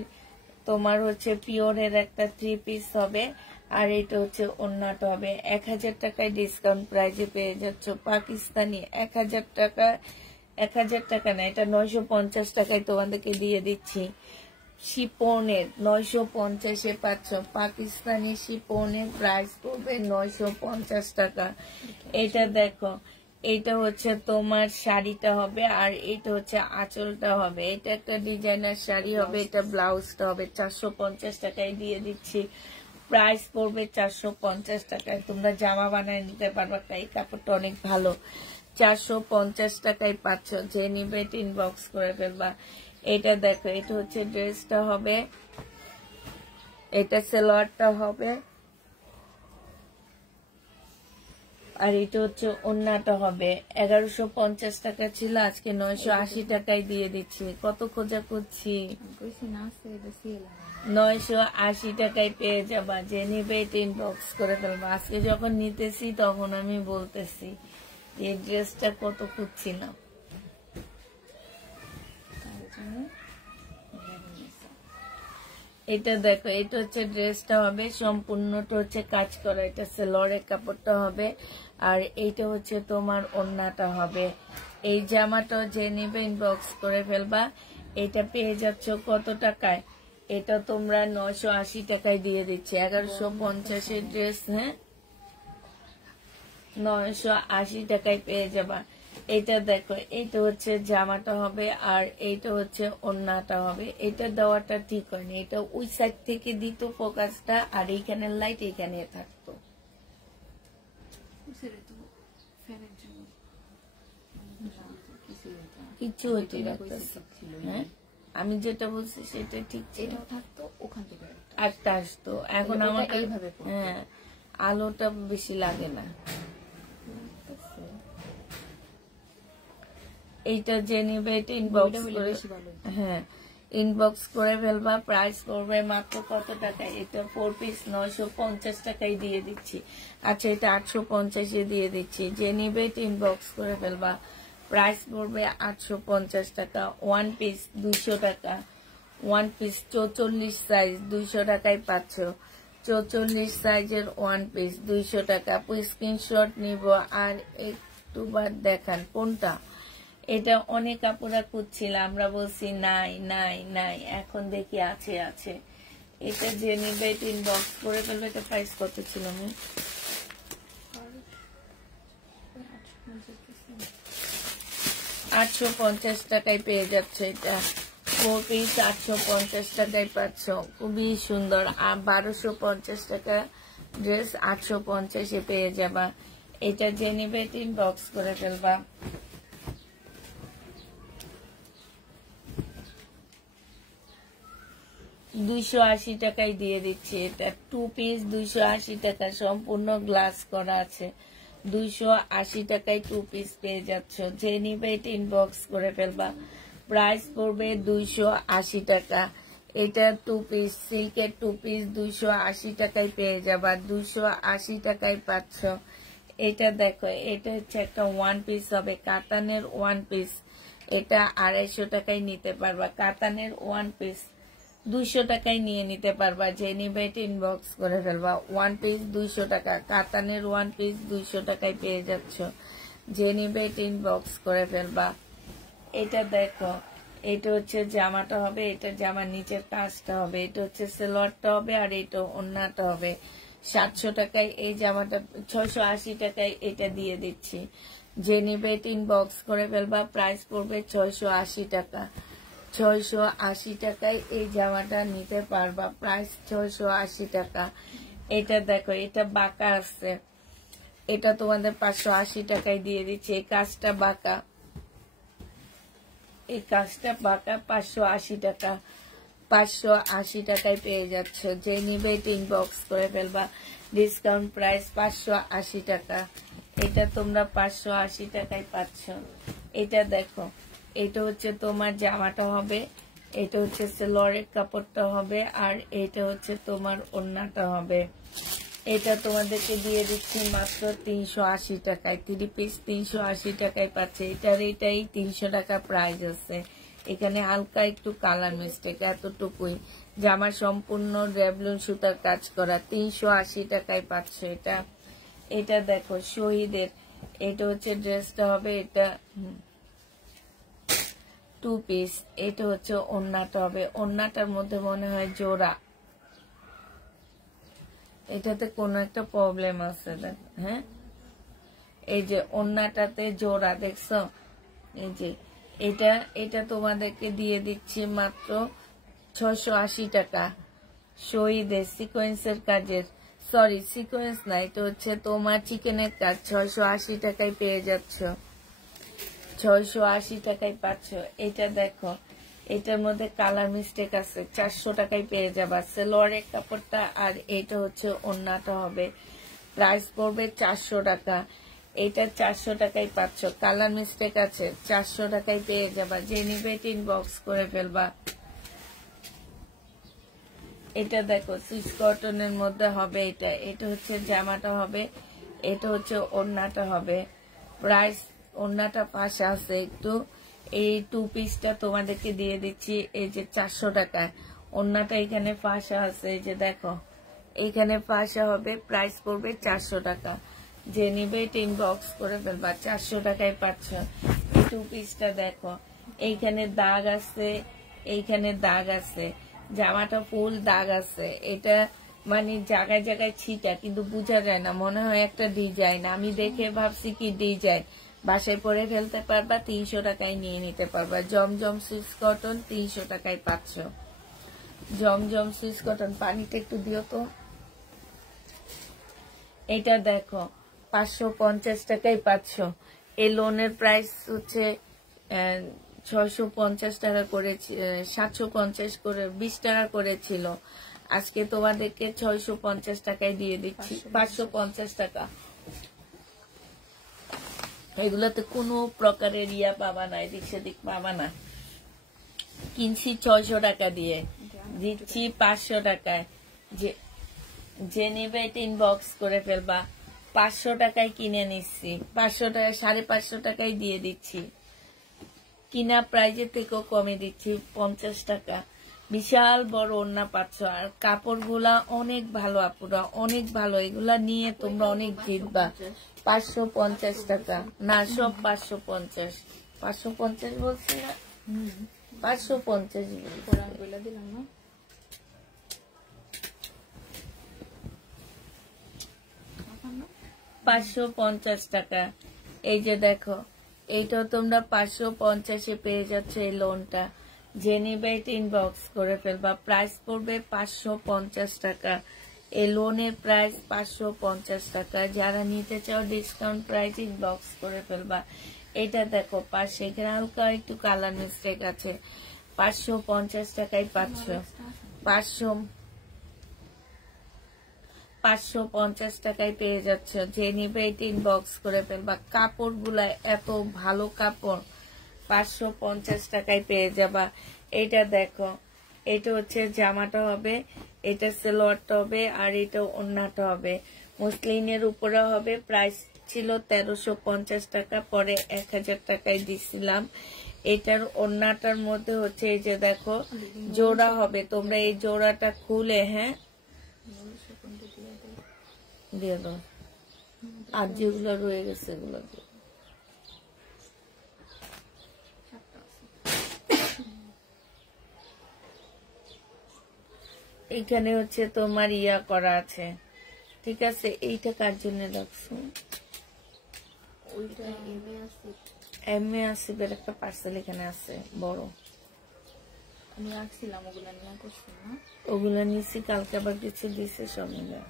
তোমার হচ্ছে পিওরের একটা 3 পিস হবে, আর এটা হচ্ছে ওন্নাটা হবে 1000 টাকায় ডিসকাউন্ট প্রাইজে পেয়ে যাচ্ছ পাকিস্তানি 1000 টাকা 1000 টাকা না, এটা 950 টাকায় তোমাদেরকে দিয়ে দিচ্ছি। শিপনের 950-এ পাচ্ছ পাকিস্তানি শিপনের প্রাইস পড়বে 950 টাকা। এটা দেখো, এটা হচ্ছে তোমার শাড়িটা হবে আর এটা হচ্ছে আঁচলটা হবে। এটা একটা ডিজাইনার শাড়ি হবে, এটা ব্লাউজটা হবে 450 টাকায় দিয়ে দিচ্ছি। প্রাইস পড়বে 450 টাকায়। তোমরা জামা বানায় নিতে পারবা, এই কাপড়টা অনেক ভালো। 450 টাকায় পাচ্ছ, যে নিবে ইনবক্স করে ফেলবা। এটা দেখো, এটা হচ্ছে ড্রেসটা হবে, এটা সালোয়ারটা হবে, আর এটা হচ্ছে ওন্নাটা হবে। 1150 টাকা ছিল, আজকে 980 টাকায় দিয়ে দিচ্ছি। কত খোঁজা করছি, 980 টাকায় পেয়ে যাবা। যে নিবে ইনবক্স করে ফেলবা। আজকে যখন নিতেছি তখন আমি বলতেছি এই ড্রেসটা কত খুঁজছিলাম। এটা দেখো, এটা হচ্ছে ড্রেসটা হবে, সম্পূর্ণটা হচ্ছে কাজ করা। এটা সেলরের কাপড়টা হবে আর এইটা হচ্ছে তোমার ওন্নাটা হবে। এই জামাটা যে নিবে ইনবক্স করে ফেলবা। এটা পেয়ে যাচ্ছ কত টাকায়, এটা তোমরা 980 টাকায় দিয়ে দিচ্ছে। 1150-এর ড্রেস, হ্যাঁ 980 টাকায় পেয়ে যাবা। এটা দেখো, এইটা হচ্ছে জামাটা হবে আর এইটা হচ্ছে ওন্নাটা হবে। এটা দেওয়াটা ঠিক হয়নি, এটা ওই সাইড থেকে দিত ফোকাসটা, আর এইখানে লাইট এইখানে থাকতো। কিছু হইতে লাগতেছে, হ্যাঁ আমি যেটা বলছি সেটা ঠিক, এটাও থাকতো ওখান থেকে একটা আসতো। এখন আমার হ্যাঁ আলোটা বেশি লাগে না। এইটা যে নিবে এটা ইনবক্স করে, হ্যাঁ ইনবক্স করে ফেলবা। প্রাইস পড়বে মাত্র কত টাকায়, এটা 4 পিস 950 টাকায় দিয়ে দিচ্ছি। আচ্ছা, এটা 850-এ দিয়ে দিচ্ছি। যে নিবে এটা ইনবক্স করে ফেলবা। প্রাইস পড়বে 850 টাকা। 1 পিস 200 টাকা। 1 পিস 44 সাইজ 200 টাকায় পাচ্ছ। 44 সাইজের 1 পিস 200 টাকা। স্ক্রিনশট নিব আর একটুবার দেখান কোনটা। এটা অনেক আপুরা খুঁজছিল, আমরা বলছি নাই নাই নাই, এখন দেখি আছে আছে। এটা যে নিবে ইনবক্স করে ফেলবে। এটা প্রাইস কত ছিল, 850 টাকায় পেয়ে যাচ্ছে। এটা 4 পিস 850 টাকায় পাচ্ছ, খুবই সুন্দর। আর 1250 টাকা ড্রেস 850-এ পেয়ে যাবা। এটা যে নিবে ইনবক্স করে ফেলবা। $280 টাকায় দিয়ে দিচ্ছি। এটা 2 পিস 280 টাকা, সম্পূর্ণ গ্লাস করা আছে। 280 টাকায় 2 পিস পেয়ে যাচ্ছ। যে নিবে এটা ইনবক্স করে ফেলবা। প্রাইস পড়বে 280 টাকা। এটা 2 পিস সিল্কের 2 পিস 280 টাকায় পেয়ে যাবা। 280 টাকায় পাচ্ছ। এটা দেখো, এটা হচ্ছে একটা 1 পিস হবে, কাতানের 1 পিস। এটা 250 টাকায় নিতে পারবা। কাতানের 1 পিস 200 টাকায় নিয়ে নিতে পারবা। যে নিবে ইনবক্স করে ফেলবা। 1 পিস 200 টাকা, কাতানের 1 পিস 200 টাকায় পেয়ে যাচ্ছ। যে নিবে ইনবক্স করে ফেলবা। এটা দেখো, এটা হচ্ছে জামাটা হবে, এটা জামার নিচের কাজটা হবে, এটা হচ্ছে সালোয়ারটা হবে আর এটা ওন্নাটা হবে। 700 টাকায় এই জামাটা, 680 টাকায় এটা দিয়ে দিচ্ছি। যে নিবে ইনবক্স করে ফেলবা। প্রাইস পড়বে 680 টাকা। 680 টাকায় এই জামাটা নিতে পারবা। প্রাইস 680 টাকা। এটা দেখো, এটা বাঁকা আছে, এটা তোমাদের 580 টাকায় দিয়ে দিচ্ছে। এই কাজটা বাঁকা, এই কাজটা বাঁকা, 580 টাকা। 580 টাকায় পেয়ে যাচ্ছ। যে নিবে ইনবক্স করে ফেলবা। ডিসকাউন্ট প্রাইস 580 টাকা। এটা তোমরা 580 টাকায় পাচ্ছ। এটা দেখো, এটা হচ্ছে তোমার জামাটা হবে, এটা হচ্ছে সালোয়ারের কাপড়টা হবে আর এটা হচ্ছে তোমার ওন্নাটা হবে। এটা তোমাদেরকে দিয়ে দিচ্ছি মাত্র 380 টাকায়। 3 পিস 380 টাকায় পাচ্ছে। এটার এটাই 300 টাকা প্রাইস আছে। এখানে হালকা একটু কালার মিস্টেক, এতটুকুই। জামা সম্পূর্ণ রেভলন সুতার কাজ করা, 380 টাকায় পাচ্ছ এটা। এটা দেখো শহীদের, এটা হচ্ছে ড্রেসটা হবে, এটা 2 পিস। এটা হচ্ছে ওড়নাটা হবে, ওড়নাটার মধ্যে মনে হয় জোড়া, এটাতে কোনো একটা প্রবলেম আছে। হ্যাঁ, এই যে ওড়নাটাতে জোড়া দেখছো, এই যে এটা তোমাদেরকে দিয়ে দিচ্ছি মাত্র 680 টাকা। শহীদের সিকোয়েন্সের কাজের, সরি সিকোয়েন্স না, এটা হচ্ছে তোমার চিকেনের কাজ, 680 টাকায় পেয়ে যাচ্ছ, 680 টাকায় পাচ্ছ। এটা দেখো, এটার মধ্যে কালার মিস্টেক আছে, 400 টাকায় পেয়ে যাবা সেলোয়ারের কাপড়টা। আর এটা হচ্ছে ওড়নাটা হবে, প্রাইস পড়বে 400 টাকা। এটা 400 টাকায় পাচ্ছ, কালার মিস্টেক আছে, 400 টাকায় পেয়ে যাবা। যে নিবে ইনবক্স করে ফেলবা। এটা দেখো সুইস কটনের মধ্যে হবে, এটা হচ্ছে জামাটা হবে, এটা হচ্ছে ওড়নাটা হবে। প্রাইস ওড়নাটা পাশে আছে একটু, এই 2 পিসটা তোমাদেরকে দিয়ে দিচ্ছি এই যে 400 টাকায়। ওড়নাটা এখানে পাশে আছে, এই যে দেখো এখানে পাশে হবে, প্রাইস পড়বে 400 টাকা। যে নিবে ইনবক্স করে ফেলবা, 400 টাকায় পাচ্ছ। এই 2 পিসটা দেখো, এইখানে দাগ আছে, এইখানে দাগ আছে, জামাটা ফুল দাগ আছে। এটা মানে জায়গায় জায়গায় ছিটা, কিন্তু বোঝা যায় না, মনে হয় একটা ডিজাইন। আমি দেখে ভাবছি কি ডিজাইন, বাসায় পরে ফেলতে পারবা, 300 টাকায় নিয়ে নিতে পারবা। জমজম সুইস কটন 300 টাকায় পাচ্ছ। জমজম সুইস কটন, পানিটা একটু দিও তো। এটা দেখো 550 টাকায় পাচ্ছ। এই লোনের প্রাইস হচ্ছে 650 টাকা করে, 750 করে 20 টাকা করেছিল। আজকে তোমাদেরকে 650 টাকায় দিয়ে দিচ্ছি, 550 টাকা। এগুলোতে কোনো প্রকারের ইয়া পাবা না, এদিক সেদিক পাবা না। কিনছি 600 টাকা দিয়ে, দিচ্ছি 500 টাকায়। যে নেবে এটা ইনবক্স করে ফেলবা। 500 টাকায় কিনে নিচ্ছি, 500 টাকা 550 টাকায় দিয়ে দিচ্ছি, কিনা প্রাইজের থেকেও কমে দিচ্ছি 50 টাকা। বিশাল বড় ওড়না পাচ্ছ, আর কাপড়গুলা অনেক ভালো আপুরা, অনেক ভালো। এগুলা নিয়ে তোমরা অনেক জিতবা। 550 টাকা না, সব 550, 550 বলছি না, 550 দিলাম না। 550 টাকা। এই যে দেখো, এইটাও তোমরা 550-এ পেয়ে যাচ্ছ এই লোনটা। যে নিবে ইনবক্স করে ফেলবা, প্রাইস পড়বে 550 টাকা। এই লোনের প্রাইস 550 টাকা। যারা নিতে চাও ডিসকাউন্ট প্রাইস ইনবক্স করে ফেলবা। এটা দেখো পাশে এখানে হালকা একটু কালার মিস্টেক আছে, 550 টাকায় পাচ্ছ। 550 টাকায় পেয়ে যাচ্ছ। যে নিবে ইনবক্স করে ফেলবা। কাপড় গুলা এত ভালো কাপড়, 550 টাকায় পেয়ে যাবা। এটা দেখো, এটা হচ্ছে জামাটা হবে, এটা সেলোয়ারটা হবে, আর এটা ওড়নাটা হবে। মুসলিনের উপরে হবে। প্রাইস ছিল 1350 টাকা, পরে 1000 টাকায় দিছিলাম। এটার ওড়নাটার মধ্যে হচ্ছে এই যে দেখো জোড়া হবে। তোমরা এই জোড়াটা খুলে, হ্যাঁ দিয়ে দাও, আর যেগুলো রয়ে গেছে এগুলো দিয়ে। এইখানে হচ্ছে তোমার ইয়া করা আছে, ঠিক আছে। এইটা কার জন্য রাখছো? ওইটা এমএ আসিফের একটা পার্সেল এখানে আছে বড়, আমি রাখছিলাম, ওগুলা নিয়ে করছি না। ওগুলো নিয়েছি, কালকে আবার কিছু দিছে সব মিলে।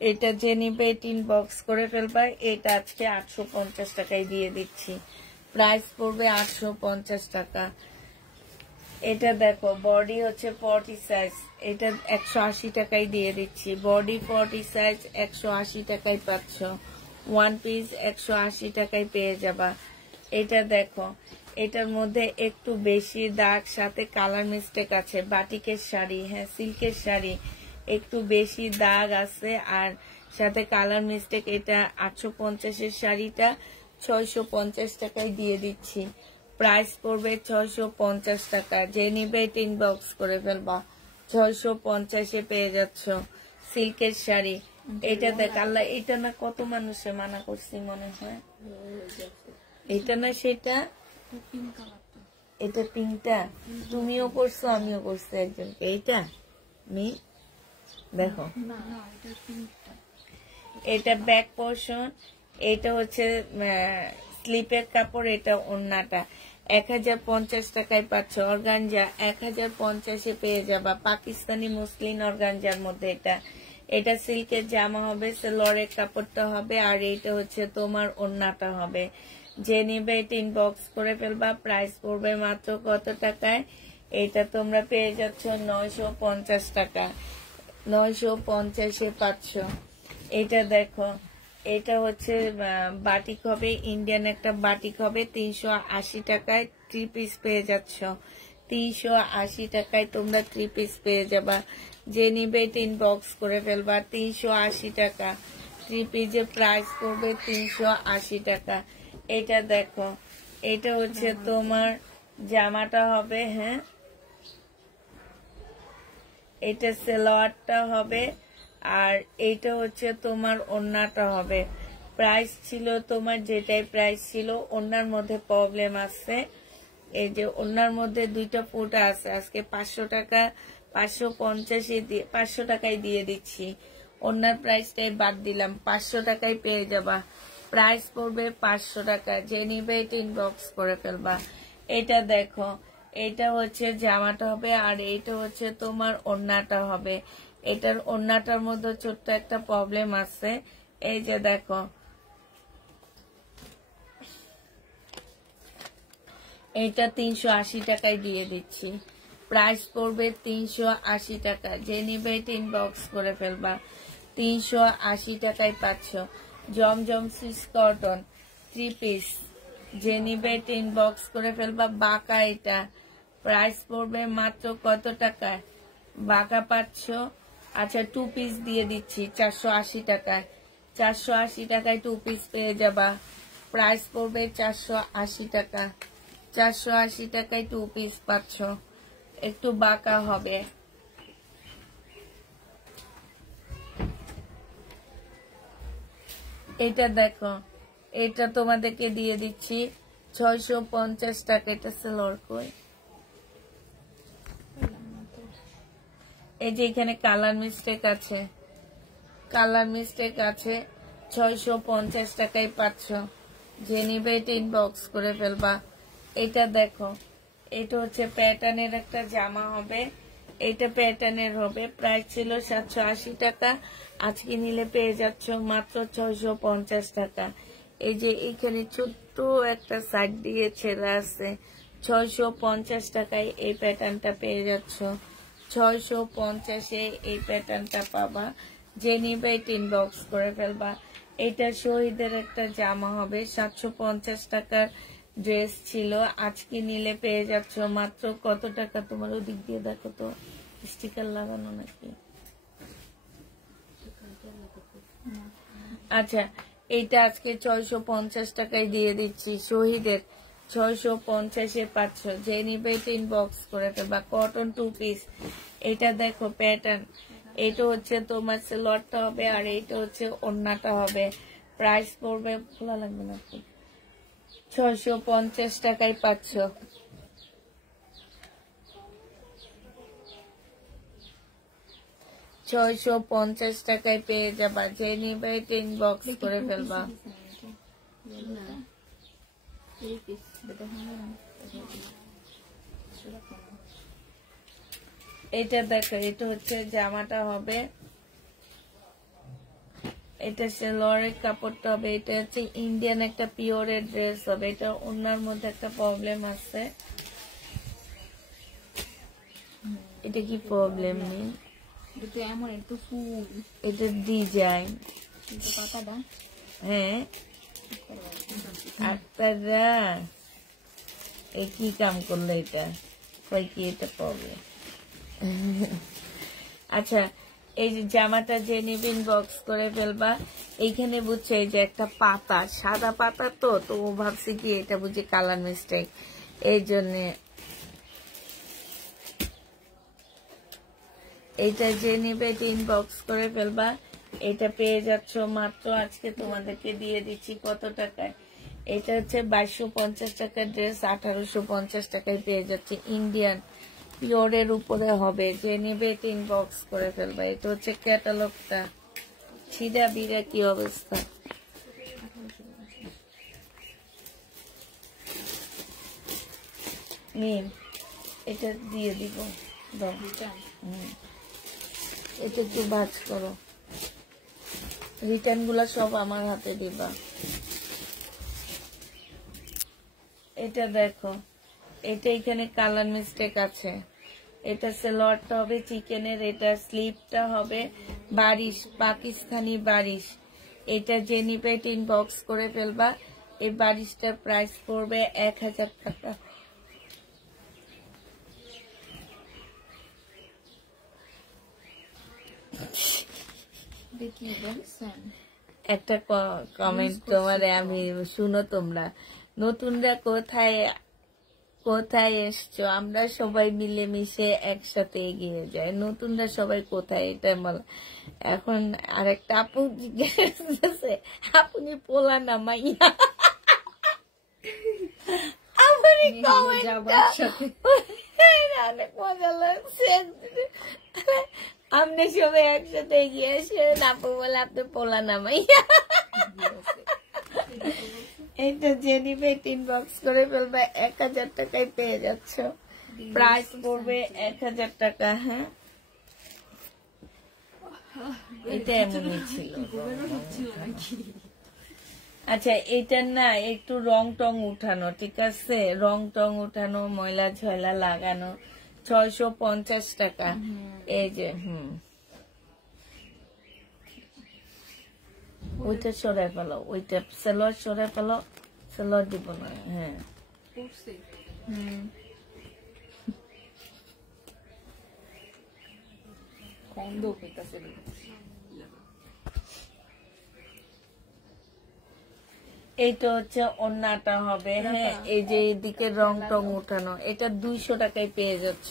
এটা যে নিবে ইনবক্স করে ফেলবা। এটা আজকে 850 টাকায় দিয়ে দিচ্ছি, প্রাইস পড়বে 850 টাকা। এটা দেখো বডি হচ্ছে 40 সাইজ, এটা 180 টাকায় দিয়ে দিচ্ছি। বডি 40 সাইজ 180 টাকায় পাচ্ছ। 1 পিস 180 টাকায় পেয়ে যাবা। এটা দেখো, এটার মধ্যে একটু বেশি দাগ, সাথে কালার মিস্টেক আছে। বাটিকের শাড়ি, হ্যাঁ সিল্কের শাড়ি, একটু বেশি দাগ আছে আর সাথে কালার মিস্টেক। এটা 850-এর শাড়িটা 650 টাকায় দিয়ে দিচ্ছি। প্রাইস পড়বে 650 টাকা। যে নিবে ইনবক্স করে ফেলবা। 650-এ পেয়ে যাচ্ছ সিল্কের শাড়ি। এটা দেখ আল্লাহ, এটা না কত মানুষে মানা করছি মনে হয়। এটা না সেটা, এটা পিঙ্কটা তুমিও করছো আমিও করছি একজনকে। এইটা দেখো, এটা ব্যাক পোর্শন, এটা হচ্ছে স্লিপের কাপড়, এটা ওড়নাটা। 1050 টাকায় পাচ্ছ। অর্গানজা 1050-এ পেয়ে যাবা। পাকিস্তানি মুসলিম অর্গানজার মধ্যে এটা সিল্কের জামা হবে, সেলরের কাপড়টা হবে, আর এইটা হচ্ছে তোমার ওড়নাটা হবে। যে নিবে এটা ইনবক্স করে ফেলবা। প্রাইস পড়বে মাত্র কত টাকায়? এটা তোমরা পেয়ে যাচ্ছ 950 টাকা। 950-এ পাচ্ছ। এটা দেখো, এটা হচ্ছে বাটিক হবে, ইন্ডিয়ান একটা বাটিক হবে। 380 টাকায় 3 পিস পেয়ে যাচ্ছ। 380 টাকায় তোমরা 3 পিস পেয়ে যাবা। যে নিবে এটা ইনবক্স করে ফেলবা। 380 টাকা 3 পিসের প্রাইস পড়বে 380 টাকা। এটা দেখো, এটা হচ্ছে তোমার জামাটা হবে, হ্যাঁ এটা সালোয়ারটা হবে, আর এইটা হচ্ছে তোমার ওড়নাটা হবে। প্রাইস ছিল তোমার যেটাই প্রাইস ছিল। ওড়নার মধ্যে প্রবলেম আছে, এই যে ওড়নার মধ্যে 2টা ফুটা আছে। আজকে 500 টাকা 550 টাকায় দিয়ে দিচ্ছি। ওড়নার প্রাইসটাই বাদ দিলাম, 500 টাকায় পেয়ে যাবা। প্রাইস পড়বে 500 টাকা। যে নিবে এটা ইনবক্স করে ফেলবা। এটা দেখো, এটা হচ্ছে জামাটা হবে, আর এইটা হচ্ছে তোমার ওড়নাটা হবে। এটার ওড়নাটার মধ্যে ছোট্ট একটা প্রবলেম আছে। এই যে দেখো, এটা 380 টাকায় দিয়ে দিচ্ছি। প্রাইস পড়বে 380 টাকা। যে নিবে এটা ইনবক্স করে ফেলবা। 380 টাকায় পাচ্ছ। জমজম সুইস কটন 3 পিস। যে নিবে এটা ইনবক্স করে ফেলবা। বাঁকা এটা প্রাইস পড়বে মাত্র কত টাকায়? বাঁকা পাচ্ছ। আচ্ছা 2 পিস দিয়ে দিচ্ছি 480 টাকায়। 480 টাকায় 2 পিস পেয়ে যাবা। প্রাইস পড়বে 480 টাকা। 480 টাকায় 2 পিস পাচ্ছ। একটু বাঁকা হবে। এটা দেখো, এটা তোমাদেরকে দিয়ে দিচ্ছি 650 টাকা। এটা সেলর কই? এই যে এখানে কালার মিস্টেক আছে, কালার মিস্টেক আছে। 650 টাকায় পাচ্ছ। যে নিবে এটা ইনবক্স করে ফেলবা। এটা দেখো, এটা হচ্ছে প্যাটার্নের একটা জামা হবে। এটা প্যাটার্নের হবে। প্রাইস ছিল 780 টাকা। আজকে নিলে পেয়ে যাচ্ছ মাত্র 650 টাকা। এই যে এখানে ছোট্ট একটা সাইড দিয়ে ছেড়া আছে। 650 টাকায় এই প্যাটার্নটা পেয়ে যাচ্ছ। 650-এ এই প্যাটার্নটা পাবা। যে নিবে এটা ইনবক্স করে ফেলবা। এটা শহীদের একটা জামা হবে। 750 টাকার ড্রেস ছিল। আজকে নিলে পেয়ে যাচ্ছ মাত্র কত টাকা? তোমার ওদিক দিয়ে দেখো তো, স্টিকার লাগানো নাকি? আচ্ছা, এইটা আজকে 650 টাকায় দিয়ে দিচ্ছি। শহীদের 650-এ পাচ্ছ। যে নিবে এটা ইনবক্স করে ফেলবা। Cotton 2 piece. এটা দেখো প্যাটার্ন, এটা হচ্ছে তোমার সেলরটা হবে, আর এইটা হচ্ছে ওড়নাটা হবে। প্রাইস পড়বে, খোলা লাগবে নাকি? 650 টাকায় পাচ্ছ। 650 টাকায় পেয়ে যাবা। যে নিবে এটা ইনবক্স করে ফেলবা। এটা দেখো, এটা হচ্ছে জামাটা হবে, এটা সেলরের কাপড়টা হবে। এটা হচ্ছে ইন্ডিয়ান একটা পিওরের ড্রেস হবে। এটা ওনার মধ্যে একটা প্রবলেম আছে। এটা কি প্রবলেম নেই, এটা ডিজাইন। হ্যাঁ, আপনারা এই কি কাম করলো এটা? কয় কি এটা প্রবলেম? আচ্ছা, এই যে জামাটা যে নিবেন বক্স করে ফেলবা। এইখানে বুঝছে এই যে একটা পাতা, সাদা পাতা, তো ভাবছি কি এটা বুঝি কালার মিস্টেক। এই জন্যে এইটা যে নিবে ইনবক্স করে ফেলবা। এটা পেয়ে যাচ্ছ মাত্র আজকে তোমাদেরকে দিয়ে দিচ্ছি কত টাকায়, এটা হচ্ছে 2250 টাকার ড্রেস 1850 টাকায় পেয়ে যাচ্ছে। ইন্ডিয়ান পিওরের উপরে হবে, যে নিবে ইনবক্স করে ফেলবা। এটা হচ্ছে ক্যাটালগটা, ছিঁড়া বিড়া কি অবস্থা। নিন এটা দিয়ে দিব, দাও। এটা একটু ভাঁজ করো, রিটার্ন গুলা সব আমার হাতে দিবা। এটা দেখো, এটা এখানে কালার মিস্টেক আছে। এটা সালোয়ারটা হবে চিকেনের, এটা স্লিপটা হবে বারিশ, পাকিস্তানি বারিশ। এটা যে নিবে ইনবক্স করে ফেলবা। এই বারিশটার প্রাইস পড়বে 1000 টাকা। একটা কমেন্ট তোমার আমি শুনো, তোমরা নতুনরা কোথায় কোথায় এসছো? আমরা সবাই মিলেমিশে একসাথে এগিয়ে যাই। নতুনরা সবাই কোথায় এটা বল। এখন আরেকটা আপু জিজ্ঞাসা, আপনি পোলা না মাইয়া? আপনি অনেক মজা লাগছে। আপনি সবাই একসাথে এগিয়ে আসেন, আপু বলে আপনি পোলা না মাইয়া। এটা যে নিবে ইনবক্স করে ফেলবে, 1000 টাকায় পেয়ে যাচ্ছ। প্রাইস পড়বে 1000 টাকা। হ্যাঁ, এটা এমনই ছিল। আচ্ছা, এটা না একটু রং টং উঠানো, ঠিক আছে, রং টং উঠানো, ময়লা ঝয়লা লাগানো, 650 টাকা। এই যে ওইটা সরাই ফেলো, ওইটা সালোয়ার সরাই ফেলো, সালোয়ার দিব না। হ্যাঁ, এইটা হচ্ছে ওন্নাটা হবে। হ্যাঁ, এই যে এদিকে রং টং উঠানো, এটা 200 টাকায় পেয়ে যাচ্ছ।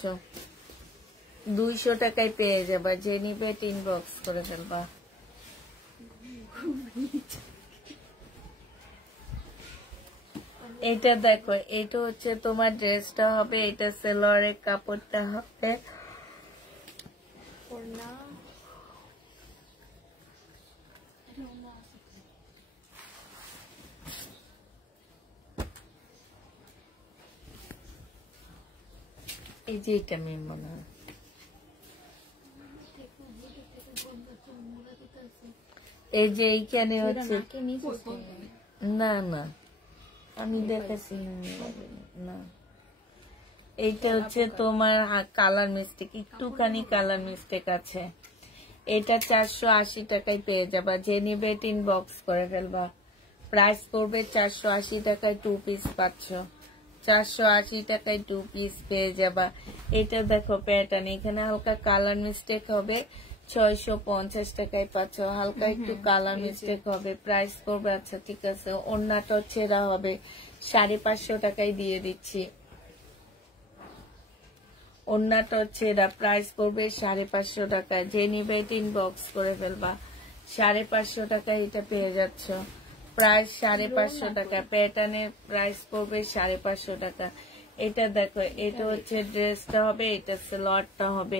200 টাকায় পেয়ে যাবা, যে নিবে ইনবক্স করে ফেলবা। এটা দেখো, এটা হচ্ছে তোমার ড্রেসটা হবে, এটা সালোয়ারের কাপড়টা হবে। এই যে এটা মেয়ে মনে হয়, এই যে এইখানে হচ্ছে, না না আমি দেখাচ্ছি না, এইটা হচ্ছে তোমার কালার মিস্টেক, একটুখানি কালার মিস্টেক আছে। এটা 480 টাকায় পেয়ে যাবা, যে নিবে ইনবক্স করে ফেলবা। প্রাইস পড়বে 480 টাকায় 2 পিস পাচ্ছ। 480 টাকায় 2 পিস পেয়ে যাবা। এটা দেখো প্যাটার্ন, এখানে হালকা কালার মিস্টেক হবে, 650 টাকায় পাচ্ছ। হালকা একটু কালার মিস্টেক হবে, প্রাইস পড়বে, আচ্ছা ঠিক আছে, ওড়নাটা ছেঁড়া হবে, 550 টাকায় দিয়ে দিচ্ছি। ওড়নাটা ছেঁড়া, প্রাইস পড়বে 550 টাকায়। যে নিবে ইনবক্স করে ফেলবা। 550 টাকায় এটা পেয়ে যাচ্ছ। প্রাইস 550 টাকা, প্যাটার্নের প্রাইস পড়বে 550 টাকা। এটা দেখো, এটা হচ্ছে ড্রেসটা হবে, এটা সালোয়ারটা হবে,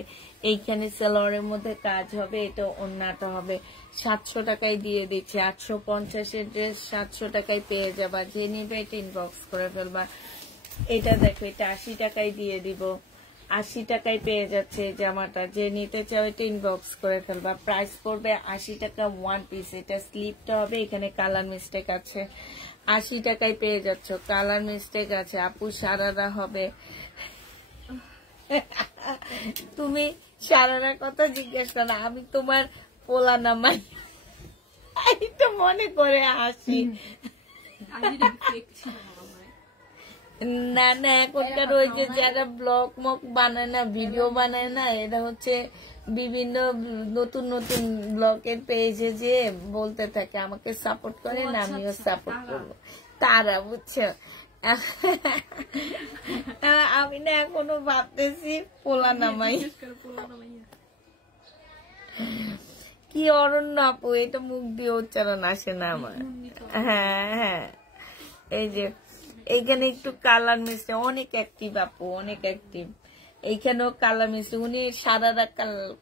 এইখানে সালোয়ারের মধ্যে কাজ হবে, এটা ওড়নাটা হবে। 700 টাকায় দিয়ে দিচ্ছি। 850-এর ড্রেস 700 টাকায় পেয়ে যাবা, যে নিবে ইনবক্স করে ফেলবা। এটা দেখো, এটা 80 টাকায় দিয়ে দিব। 80 টাকায় পেয়ে যাচ্ছে এই জামাটা, যে নিতে চাও এটা ইনবক্স করে ফেলবা। প্রাইস পড়বে 80 টাকা 1 পিস। এটা স্লিপটা হবে, এখানে কালার মিস্টেক আছে। 80 টাকায় পেয়ে যাচ্ছ, কালার মিস্টেক আছে। আপু সারারা হবে, তুমি সারারার কথা জিজ্ঞেস করো, আমি তোমার পোলা নামাই তো মনে করে হাসি। না না, এখনকার ওই যে যারা ব্লগ মক বানায় না, ভিডিও বানায় না, এরা হচ্ছে বিভিন্ন নতুন নতুন ব্লগের পেজে যে বলতে থাকে আমাকে সাপোর্ট করেন, আমিও সাপোর্ট করবো, তারা বুঝছো। না, এখনো ভাবতেছি পোলা নামাই। কি অরণ্য আপু, এটা মুখ দিয়ে উচ্চারণ আসে না আমার। হ্যাঁ হ্যাঁ, এই যে এইখানে একটু কালার মিশছে, অনেক অ্যাক্টিভ আপু, অনেক অ্যাক্টিভ। এইখানেও কালার মিশছে। উনি সারারা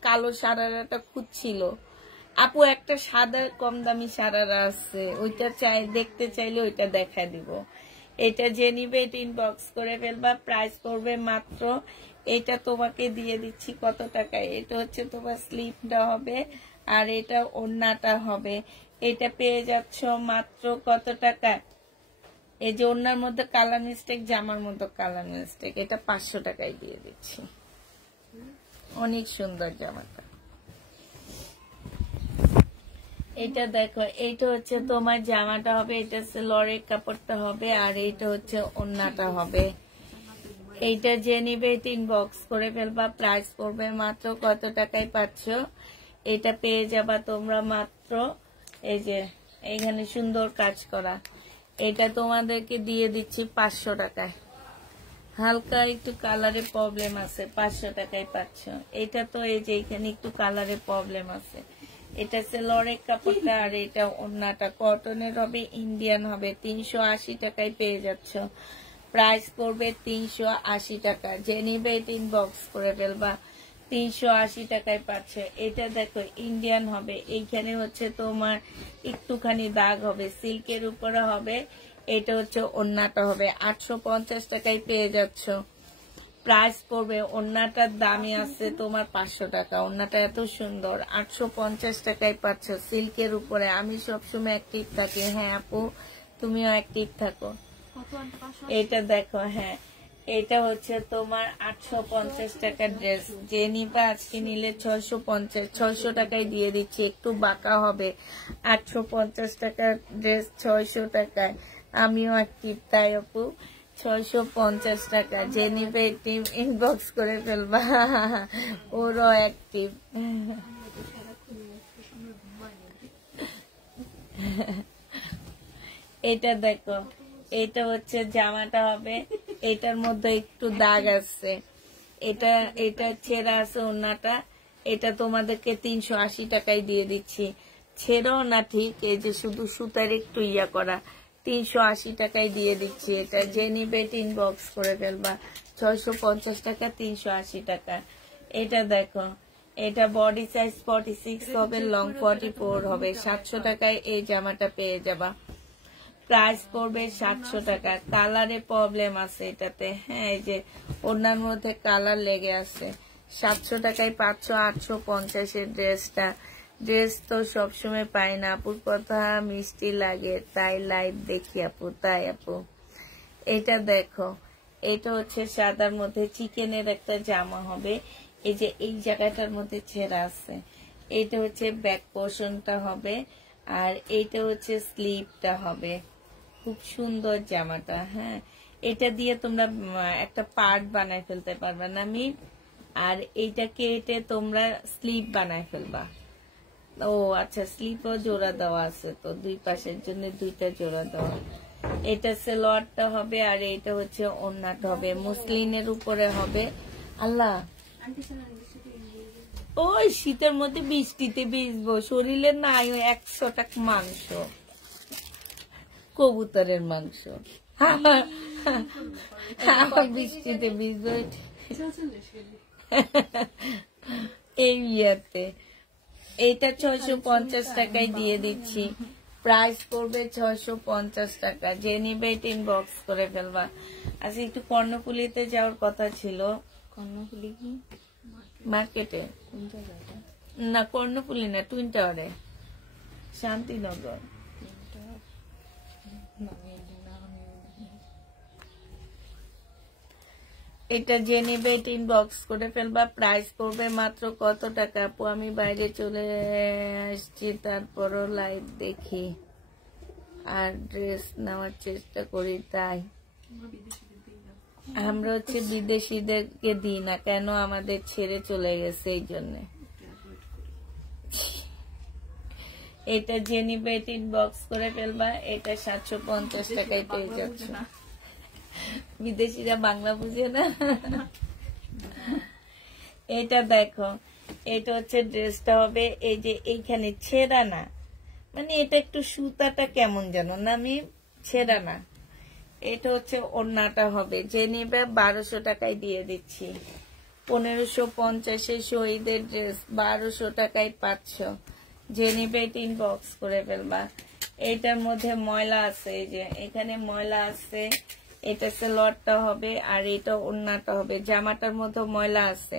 কালো সারারাটা খুঁজছিল আপু, একটা সাদা কম দামি সারারা আছে, ওইটা দেখতে চাইলে ওইটা দেখা দিব। এটা যে নিবে এটা ইনবক্স করে ফেলবা, প্রাইস পড়বে মাত্র, এটা তোমাকে দিয়ে দিচ্ছি কত টাকায়। এটা হচ্ছে তোমার স্লিপটা হবে আর এটা ওড়নাটা হবে। এটা পেয়ে যাচ্ছ মাত্র কত টাকায়? এই যে ওড়নার মধ্যে কালার মিস্টেক, জামার মধ্যে কালার মিস্টেক, এটা 500 টাকায় দিয়ে দিচ্ছি। অনেক সুন্দর জামাটা। এটা দেখো, এইটা হচ্ছে তোমার জামাটা হবে, এটা হচ্ছে লরের কাপড়টা হবে আর এইটা হচ্ছে ওড়নাটা হবে। এইটা যে নিবে এটা ইনবক্স করে ফেলবা, প্রাইস পড়বে মাত্র কত টাকায় পাচ্ছ? এটা পেয়ে যাবা তোমরা মাত্র, এই যে এখানে সুন্দর কাজ করা, এটা তোমাদেরকে দিয়ে দিচ্ছি 500 টাকায়। হালকা একটু কালারে প্রবলেম আছে, 500 টাকায় পাচ্ছ। এটা তো এই যে এখানে একটু কালারে প্রবলেম আছে। এটা হচ্ছে লরের কাপড়টা আর এটা ওড়নাটা কটনের হবে, ইন্ডিয়ান হবে। 380 টাকায় পেয়ে যাচ্ছ, প্রাইস পড়বে 380 টাকা। যে নিবে এটা ইনবক্স করে ফেলবা, 380 টাকায় পাচ্ছে। এটা দেখো ইন্ডিয়ান হবে, এইখানে হচ্ছে তোমার একটুখানি দাগ হবে, সিল্কের উপরে হবে। এটা হচ্ছে ওড়নাটা হবে, 850 টাকায় পেয়ে যাচ্ছ। প্রাইস পড়বে, ওড়নাটার দামই আছে তোমার 500 টাকা। ওড়নাটা এত সুন্দর, 850 টাকায় পাচ্ছ সিল্কের উপরে। আমি সবসময় অ্যাক্টিভ থাকি। হ্যাঁ আপু, তুমিও অ্যাক্টিভ থাকো। এটা দেখো, হ্যাঁ এটা হচ্ছে তোমার 850 টাকার ড্রেস। যে নিবা আজকে নিলে 650 টাকায় দিয়ে দিচ্ছি। একটু বাঁকা হবে, 850 টাকার ড্রেস 600 টাকায়। আমিও অ্যাক্টিভ তাই আপু, 650 টাকা। যে নিবে টিম ইনবক্স করে ফেলবা, ওরও অ্যাক্টিভ। এটা দেখো, এটা হচ্ছে জামাটা হবে, এটার মধ্যে একটু দাগ আছে, এটা ছেঁড়া আছে ওড়নাটা। এটা তোমাদেরকে 380 টাকায় দিয়ে দিচ্ছি। ছেড়াও না ঠিক, এই যে শুধু সুতার একটু ইয়া করা, 380 টাকায় দিয়ে দিচ্ছি। এটা যে নিবে ইনবক্স করে ফেলবা, 650 টাকা, 380 টাকা। এটা দেখো, এটা বডি সাইজ 46 হবে, লং 44 হবে। 700 টাকায় এই জামাটা পেয়ে যাবা, প্রাইস পড়বে 700 টাকা। কালারে প্রবলেম আছে এটাতে, হ্যাঁ এই যে ওনার মধ্যে কালার লেগে আছে। 700 টাকায় পাচ্ছ 850 এর ড্রেসটা। ড্রেস তো সবসময় পাই না, আপুর কথা মিষ্টি লাগে তাই লাইভ দেখি আপু। তাই আপু, এটা দেখো, এটা হচ্ছে সাদার মধ্যে চিকেনের একটা জামা হবে। এই যে এই জায়গাটার মধ্যে ছেঁড়া আছে, এটা হচ্ছে ব্যাক পোর্শনটা হবে আর এইটা হচ্ছে স্লিভটা হবে। খুব সুন্দর জামাটা। হ্যাঁ, এটা দিয়ে তোমরা একটা পার্ট বানাই ফেলতে পারবে না আমি, আর এইটাকে এটা তোমরা স্লিভ বানাই ফেলবা। ও আচ্ছা, স্লিভও জোড়া দেওয়া আছে তো, দুই পাশের জন্য দুইটা জোড়া দেওয়া। এটা সালোয়ারটা হবে আর এটা হচ্ছে ওড়নাটা হবে, মুসলিনের উপরে হবে। আল্লাহ, ওই শীতের মধ্যে বৃষ্টিতে ভিজবো, শরীরে নাই 100 টাকা মাংস, কবুতরের মাংস, বৃষ্টিতে ভিজবো এই ইয়েতে। এইটা 650 টাকায় দিয়ে দিচ্ছি, প্রাইস পড়বে 650 টাকা। যে নিবে এটা ইনবক্স করে ফেলবা। আচ্ছা, একটু কর্ণফুলিতে যাওয়ার কথা ছিল। কর্ণফুলি কি মার্কেটে? না কর্ণফুলি না, টুইন টাওয়ারে, শান্তিনগর। এটা যে নেবে এটা ইনবক্স করে ফেলবা, প্রাইস পড়বে মাত্র কত টাকা? আপু আমি বাইরে চলে আসছি, তারপরও লাইভ দেখি আর ড্রেস নেওয়ার চেষ্টা করি। তাই আমরা হচ্ছে বিদেশিদেরকে দিই না কেন, আমাদের ছেড়ে চলে গেছে এই জন্য। এটা যে নিবে এটা ইনবক্স করে ফেলবা, এটা 750 টাকায় পেয়ে যাচ্ছে। বিদেশিরা বাংলা বুঝে না। এটা দেখো, এটা হচ্ছে ড্রেসটা হবে এই যে এইখানে ছেঁড়া না, মানে এটা একটু সুতাটা কেমন যেন না, আমি ছেঁড়া না। এটা হচ্ছে ওড়নাটা হবে, যে নেবে 1200 টাকায় দিয়ে দিচ্ছি। 1550 শহীদের ড্রেস 1200 টাকায় 500, যে নেবে ইনবক্স করে ফেলবা। এটার মধ্যে ময়লা আছে, এই যে এখানে ময়লা আছে, এটা সালোয়ারটা হবে আর এটা ওড়নাটা হবে। জামাটার মধ্যে ময়লা আছে,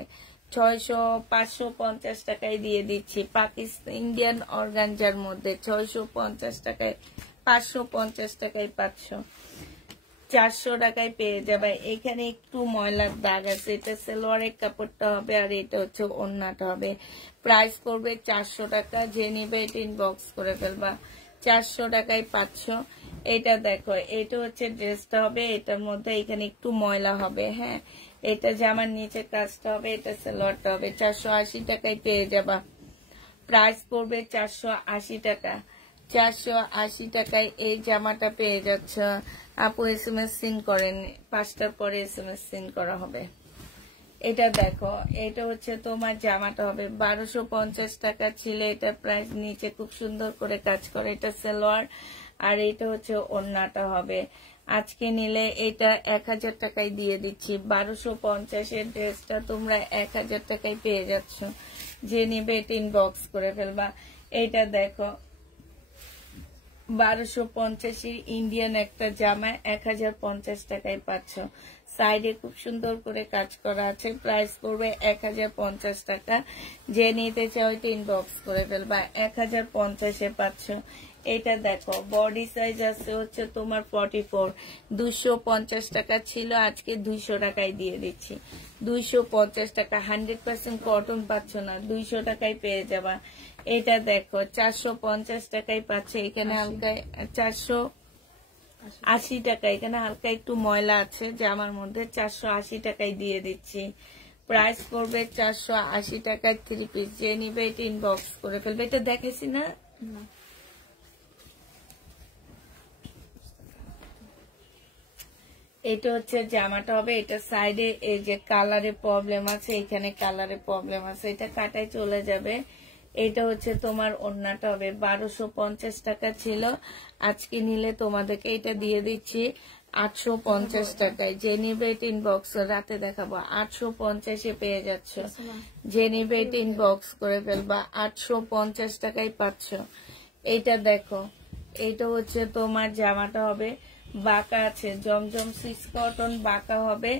550 টাকায় দিয়ে দিচ্ছি। পাকিস্তান ইন্ডিয়ান অর্গানজার মধ্যে 650 টাকায়, 550 টাকায় 500, 400 টাকায় পেয়ে যাবে। এখানে একটু ময়লার দাগ আছে, এটা সালোয়ারের কাপড়টা হবে আর এটা হচ্ছে ওড়নাটা হবে। প্রাইস পড়বে 400 টাকা, যে নিবে এটা ইনবক্স করে ফেলবা। 400 টাকায় 500। এটা দেখো, এটা হচ্ছে ড্রেসটা হবে, এটার মধ্যে এখানে একটু ময়লা হবে, হ্যাঁ। এটা জামার নিচে কাজটা হবে, এটা সালোয়ারটা হবে। 480 টাকায় পেয়ে যাবা। প্রাইস পড়বে 480 টাকা। 480 টাকায় এই জামাটা পেয়ে যাচ্ছ। আপু SMS সিন করেন, 5টার পরে SMS সিন করা হবে। এটা দেখো, এটা হচ্ছে তোমার জামাটা হবে 1250 টাকা ছিল, এটা প্রাইস নিচে খুব সুন্দর করে কাজ করে, এটা সালোয়ার আর এটা হচ্ছে ওড়নাটা হবে। আজকে নিলে এটা 1000 টাকায় দিয়ে দিচ্ছি। 1250 ড্রেসটা তোমরা 1000 টাকায় পেয়ে যাচ্ছ, যে নিবে এটা ইনবক্স করে ফেলবা। এটা দেখো 1250 ইন্ডিয়ান একটা জামা 1050 টাকায় পাচ্ছ। সাইডে খুব সুন্দর করে কাজ করা আছে, প্রাইস পড়বে 1050 টাকা। যে নিতে চাও এটা ইনবক্স করে ফেলবা। 1050 পাচ্ছ। এটা দেখো, বডি সাইজ আছে হচ্ছে তোমার 44, 250 টাকা ছিল, আজকে 200 টাকায় দিয়ে দিচ্ছি। 250 টাকা, 100% কটন পাচ্ছ না, 200 টাকায় পেয়ে যাবা। এটা দেখো 450 টাকায় পাচ্ছে, এখানে হালকা 480 টাকা, এখানে হালকা একটু ময়লা আছে জামার মধ্যে, 480 টাকায় দিয়ে দিচ্ছি। প্রাইস পড়বে 480 টাকায় 3 পিস, যে নিবে এটা ইনবক্স করে ফেলবে। এটা দেখেছি না, এটা হচ্ছে জামাটা হবে। এটা সাইডে এই যে কালারে প্রবলেম আছে, এখানে কালারে প্রবলেম আছে, এটা কাটায় চলে যাবে। এটা হচ্ছে তোমার ওড়নাটা হবে। 1250 টাকা ছিল, আজকে নিলে তোমাদেরকে এটা দিয়ে দিচ্ছি 850 টাকায়। যে নিবে এটা ইনবক্স, রাতে দেখাবো, 850 পেয়ে যাচ্ছ। যে নিবে এটা ইনবক্স করে ফেলবা। 850 টাকায় পাচ্ছ। এইটা দেখো, এইটা হচ্ছে তোমার জামাটা হবে, বাঁকা আছে, জমজম সুইস কটন বাঁকা হবে,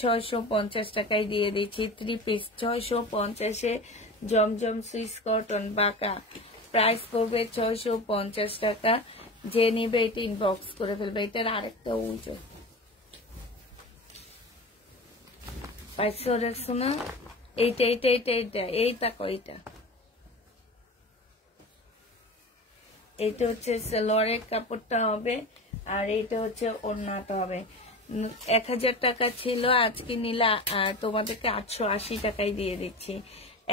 650 টাকায় দিয়ে দিচ্ছি। 3 পিস 650 জমজম সুইস কটন বাঁকা, প্রাইস পড়বে 650 টাকা। যে নিবে এটা ইনবক্স করে ফেলবে। এটার আরেকটা উল্টো পাইছো, দেখছো না, এইটা এইটা এইটা এইটা এইটা কয়টা, এটা হচ্ছে সালোয়ারের কাপড়টা হবে আর এইটা হচ্ছে ওড়নাটা হবে। 1000 টাকা ছিল, আজকে নিলে তোমাদেরকে 880 টাকায় দিয়ে দিচ্ছি।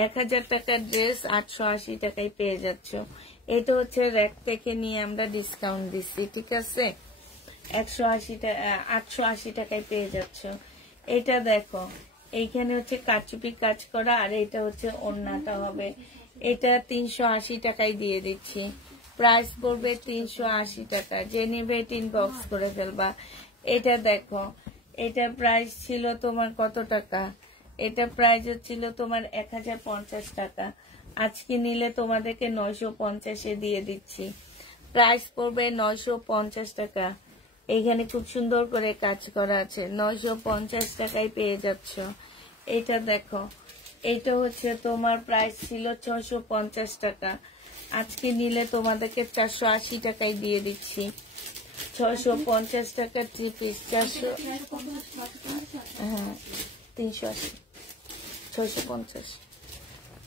1000 টাকার ড্রেস 880 টাকায় পেয়ে যাচ্ছ। এটা হচ্ছে র্যাক থেকে নিয়ে আমরা ডিসকাউন্ট দিচ্ছি, ঠিক আছে। 880 টাকায় পেয়ে যাচ্ছ। এটা দেখো, এইখানে হচ্ছে কাচুপি কাজ করা আর এটা হচ্ছে ওড়নাটা হবে। এটা 380 টাকায় দিয়ে দিচ্ছি। প্রাইস পড়বে 380 টাকা। যে নেবে ইনবক্স করে ফেলবা। এটা দেখো, এটা প্রাইস ছিল তোমার কত টাকা, এটা প্রাইস ছিল তোমার 1050 টাকা, আজকে নিলে তোমাদেরকে 950 দিয়ে দিচ্ছি। প্রাইস পড়বে 950 টাকা। এখানে খুব সুন্দর করে কাজ করা আছে, 950 টাকায় পেয়ে যাচ্ছ। এটা দেখো, এটা হচ্ছে তোমার প্রাইস ছিল 650 টাকা, আজকে নিলে তোমাদেরকে 480 টাকায় দিয়ে দিচ্ছি। 650 টাকা 3 পিস, 400, হ্যাঁ 380, 650।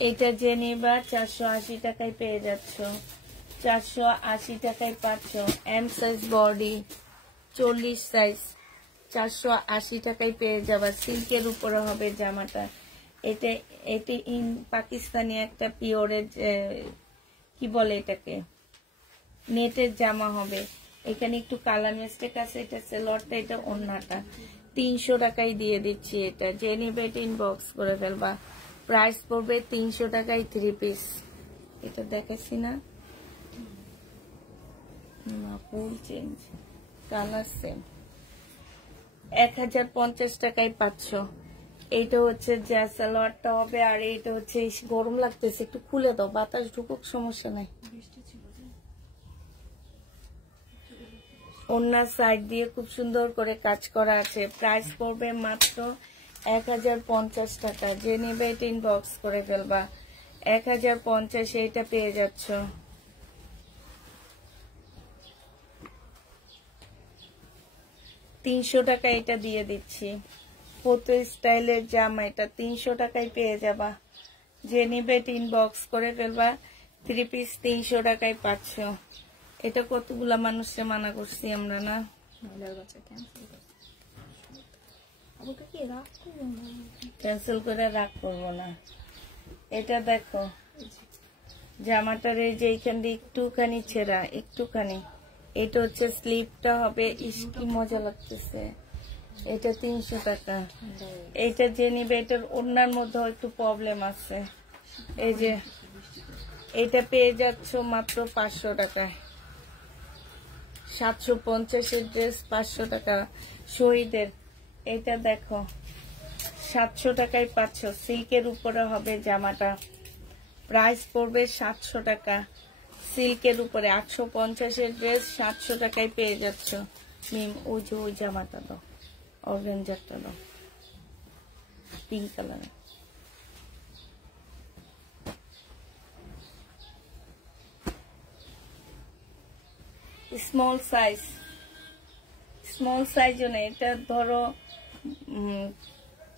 এটা যে নিবা 480 টাকায় পেয়ে যাচ্ছ। 480 টাকায় পাচ্ছ। এম সাইজ বডি 40 সাইজ, 480 টাকায় পেয়ে যাবা। সিল্কের উপরে হবে জামাটা। এটা এটি ইন পাকিস্তানি একটা পিওরের কি বলে এটাকে, নেটের জামা হবে। এখানে একটু কালার মিস্টেক আছে, এটা সালোয়ারটা, এটা ওড়নাটা। 300 টাকায় দিয়ে দিচ্ছি। এটা যে নিবে ইনবক্স করে ফেলবা। প্রাইস পড়বে 300 টাকায় 3 পিস। এটা দেখাচ্ছি না, ফুল চেঞ্জ, কালার সেম। 1050 টাকায় 500। এইটা হচ্ছে যা সালোয়ারটা হবে, আর এইটা হচ্ছে গরম লাগতেছে, একটু খুলে দাও, বাতাস ঢুকুক, সমস্যা নাই। ওনার সাইড দিয়ে খুব সুন্দর করে কাজ করা আছে। প্রাইস পড়বে মাত্র 1050 টাকা। যে নেবে এটা ইনবক্স করে ফেলবা। 1050 এইটা পেয়ে যাচ্ছ। $300 টাকা এটা দিয়ে দিচ্ছি। ফটো স্টাইলের জামা, এটা 300 টাকায় পেয়ে যাবা। যে নিবে ইনবক্স করে ফেলবা। 3 পিস 300 টাকায় 500। এটা কতগুলা মানুষকে মানা করছি আমরা না? ক্যান্সেল করে রাগ করবো না। এটা দেখো জামাটার এই যে এইখান দিয়ে একটুখানি ছেঁড়া, একটুখানি। এটা হচ্ছে স্লিপটা হবে। কি মজা লাগতেছে। এটা 300 টাকা। এইটা যে নিবে, এটার ওড়নার মধ্যে একটু প্রবলেম আছে। এই যে এটা পেয়ে যাচ্ছ মাত্র 500 টাকায়। 750 ড্রেস 500 টাকা শহীদের। এটা দেখো 700 টাকায় 500। সিল্কের উপরে হবে জামাটা। প্রাইস পড়বে 700 টাকা। সিল্কের উপরে 850 ড্রেস 700 টাকায় পেয়ে যাচ্ছ। মিম ওই যে ওই জামাটা দাও, অর্গানজারটা দাও, pink colour. Small size, small size না, এটা ধরো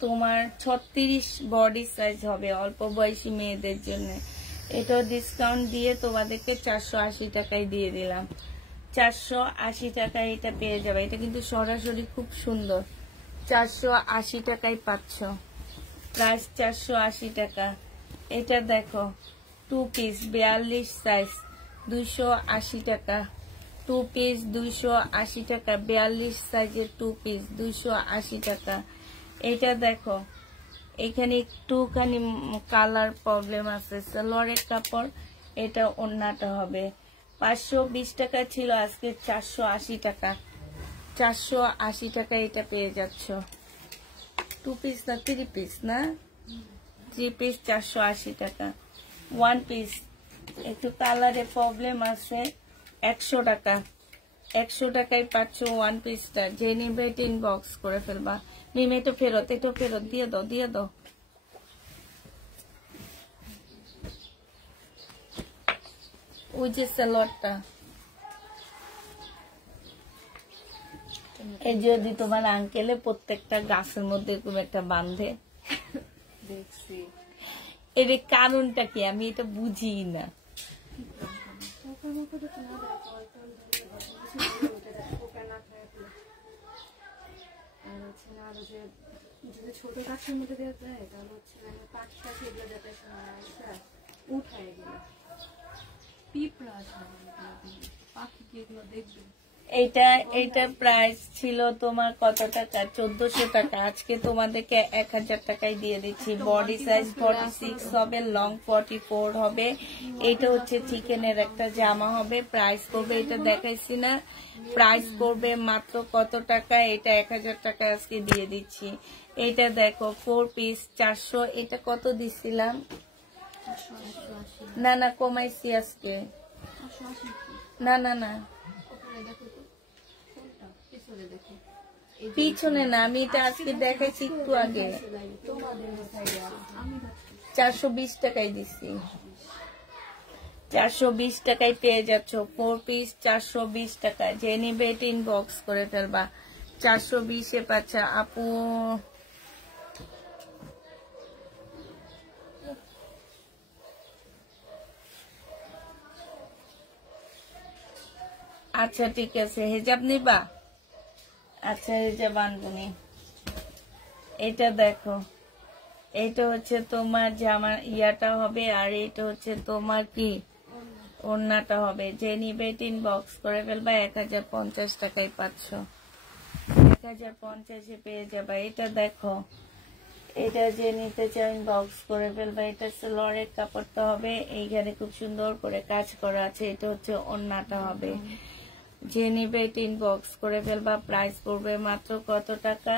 তোমার 36 বডি সাইজ হবে, অল্প বয়সী মেয়েদের জন্য। এটাও ডিসকাউন্ট দিয়ে তোমাদেরকে 480 টাকায় দিয়ে দিলাম। 480 টাকায় এটা পেয়ে যাবে। এটা কিন্তু সরাসরি খুব সুন্দর। 480 টাকায় পাচ্ছ। প্রাইস 480 টাকা। এটা দেখো 2 পিস 42 সাইজ 280 টাকা। 2 পিস 280 টাকা। 42 সাইজের 2 পিস 280 টাকা। এটা দেখো এখানে একটুখানি কালার প্রবলেম আছে, সালোয়ারের কাপড়। এটা ওড়নাটা হবে। 520 টাকা ছিল, আজকে 480 টাকা। 480 টাকা এটা পেয়ে যাচ্ছ। 2 পিস না 3 পিস না, 3 পিস 480 টাকা। 1 পিস একটু কালারে প্রবলেম আছে, 100 টাকা। 100 টাকায় পাচ্ছ 1 পিসটা। যে নিবে ইনবক্স করে ফেলবা। মিম এটা ফেরত, এটা ফেরত দিয়ে দাও, দিয়ে দাও। ওই যে সালোয়ারটা, এই যদি তোমার আঙ্কেলে প্রত্যেকটা গাছের মধ্যে এরকম একটা বাঁধে, দেখছি এর কারণটা কি আমি এটা বুঝি না। ছোট গাছের মধ্যে দেওয়া যায়, তাহলে হচ্ছে পাখি এগুলো যাতে উঠায় গেল পিঁপড়া পাখি কি এগুলো দেখবে। এইটার প্রাইস ছিল তোমার কত টাকা? 1400 টাকা। আজকে তোমাদেরকে 1000 টাকায় দিয়ে দিচ্ছি। বডি সাইজ 46 হবে, লং 44 হবে। এটা হচ্ছে চিকেনের একটা জামা হবে। প্রাইস করবে, এটা দেখাইছি না, প্রাইস করবে মাত্র কত টাকা? এটা 1000 টাকা আজকে দিয়ে দিচ্ছি। এটা দেখো 4 পিস 400। এটা কত দিছিলাম? না না কমাইছি আজকে। না না না পিছনে না, আমি এটা আজকে দেখাইছি একটু আগে। 420 টাকায় দিচ্ছি। 420 টাকায় পেয়ে যাচ্ছ 4 পিস 420 টাকা। যে নিবে এটা ইনবক্স করে ফেলবা। 420-এ পাচ্ছা আপু। আচ্ছা ঠিক আছে, হিজাব নিবা? আচ্ছা হিজাব আনবনি। এটা দেখো, এটা হচ্ছে তোমার জামা ইয়াটা হবে, আর এটা হচ্ছে তোমার কি ওড়নাটা হবে। যে নিবে ইনবক্স করে ফেলবা। 1050 টাকায় পাচ্ছ। 1050 পেয়ে যাবে। এটা দেখো, এটা যে নিতে চাও ইনবক্স করে ফেলবা। এটা সালোয়ারের কাপড়টা হবে, এইখানে খুব সুন্দর করে কাজ করা আছে। এটা হচ্ছে ওড়নাটা হবে। যে নিবে এটা ইনবক্স করে ফেলবা। প্রাইস পড়বে মাত্র কত টাকা?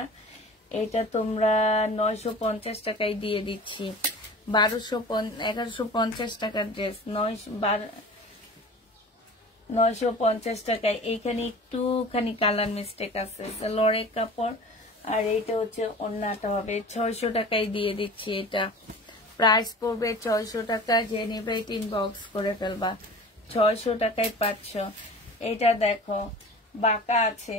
এটা তোমরা 950 টাকায় দিয়ে দিচ্ছি। 1150 টাকার ড্রেস 950 টাকায়। এইখানে একটুখানি কালার মিস্টেক আছে। সালোয়ারের কাপড় আর এইটা হচ্ছে ওড়নাটা হবে। 600 টাকায় দিয়ে দিচ্ছি। এটা প্রাইস পড়বে 600 টাকা। যে নিবে এটা ইনবক্স করে ফেলবা। 600 টাকায় 500। এটা দেখো বাঁকা আছে,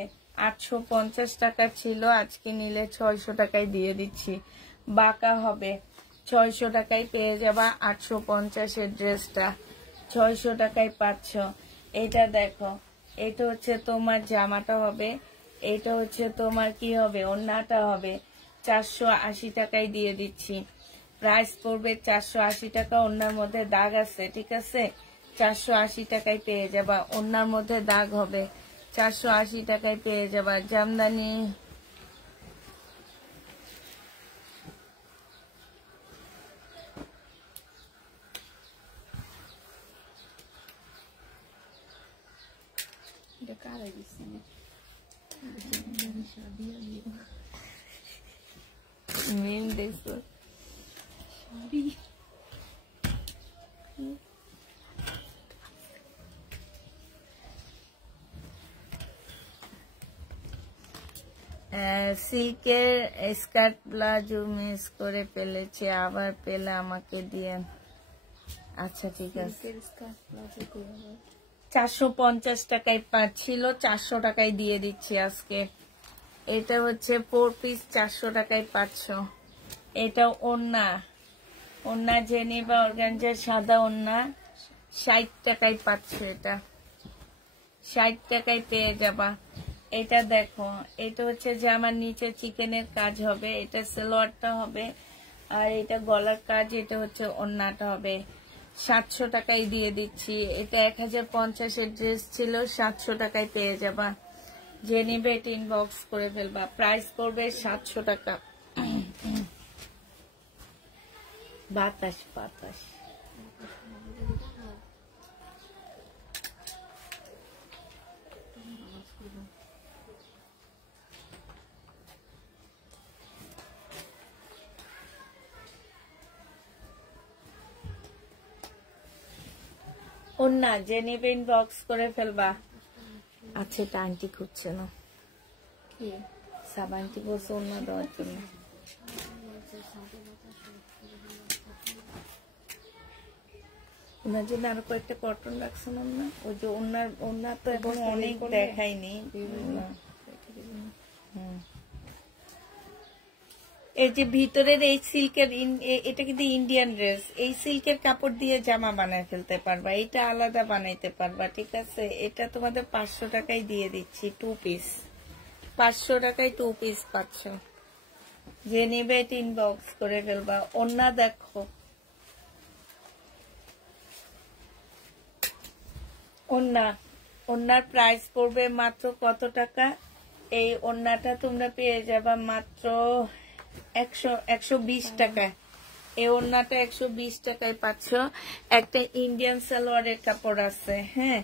850 টাকা ছিল, আজকে নিলে 600 টাকায় দিয়ে দিচ্ছি। বাঁকা হবে 600 টাকায় পেয়ে যাবা। 850 এর ড্রেসটা 600 টাকায় 500। এটা দেখো, এটা হচ্ছে তোমার জামাটা হবে, এটা হচ্ছে তোমার কি হবে, ওড়নাটা হবে। 480 টাকায় দিয়ে দিচ্ছি। প্রাইস পড়বে 480 টাকা। ওড়নার মধ্যে দাগ আছে, ঠিক আছে? 480 টাকায় পেয়ে যাবা। ওড়নার মধ্যে দাগ হবে, 480 টাকায় পেয়ে যাবা। জামদানি এটা কারে দিচ্ছি মেন দেখছো শাড়ি সিল্কের স্কার্ট ব্লাউজ মিস করে ফেলেছে, আবার পেলে আমাকে দিয়ে। আচ্ছা ঠিক আছে। 450 টাকায় ছিল, 400 টাকায় দিয়ে দিচ্ছি আজকে। এটা হচ্ছে 4 পিস, 400 টাকায় 500। এটা ওড়না, ওড়না যে নিবা অর্গানজার সাদা ওড়না 60 টাকায় 500। এটা 60 টাকায় পেয়ে যাবা। এটা দেখো, এটা হচ্ছে যে আমার নিচে চিকেনের কাজ হবে, এটা সালোয়ারটা হবে আর এটা গলার কাজ, এটা হচ্ছে ওড়নাটা হবে। 700 টাকায় দিয়ে দিচ্ছি। এটা 1050 এর ড্রেস ছিল, 700 টাকায় পেয়ে যাবা। যে নিবে এটা ইনবক্স করে ফেলবা। প্রাইস পড়বে 700 টাকা। বাতাস বাতাস ওড়না যে নিবে ইনবক্স করে ফেলবা। আচ্ছা এটা আন্টি খুঁজছে না, কি সাব আন্টি বলছে ওড়না দেওয়ার জন্য। ওনার জন্য আরো কয়েকটা কটন রাখছে না? ওই যে ওনার তো এখন অনেক দেখায়নি বিভিন্ন। এই যে ভিতরের এই সিল্কের, এটা কিন্তু ইন্ডিয়ান ড্রেস, এই সিল্কের কাপড় দিয়ে জামা বানায় ফেলতে পারবা, এটা আলাদা বানাইতে পারবা, ঠিক আছে? এটা তোমাদের 500 টাকায় দিয়ে দিচ্ছি 2 পিস। 500 টাকায় 2 পিস পাচ্ছ। যে নিবে এটা ইনবক্স করে ফেলবা। ওড়না দেখো, ওড়নার প্রাইস পড়বে মাত্র কত টাকা? এই ওড়নাটা তোমরা পেয়ে যাবা মাত্র 120 টাকায়। এই ওড়নাটা 120 টাকায় পাচ্ছ। একটা ইন্ডিয়ান সালোয়ারের কাপড় আছে, হ্যাঁ,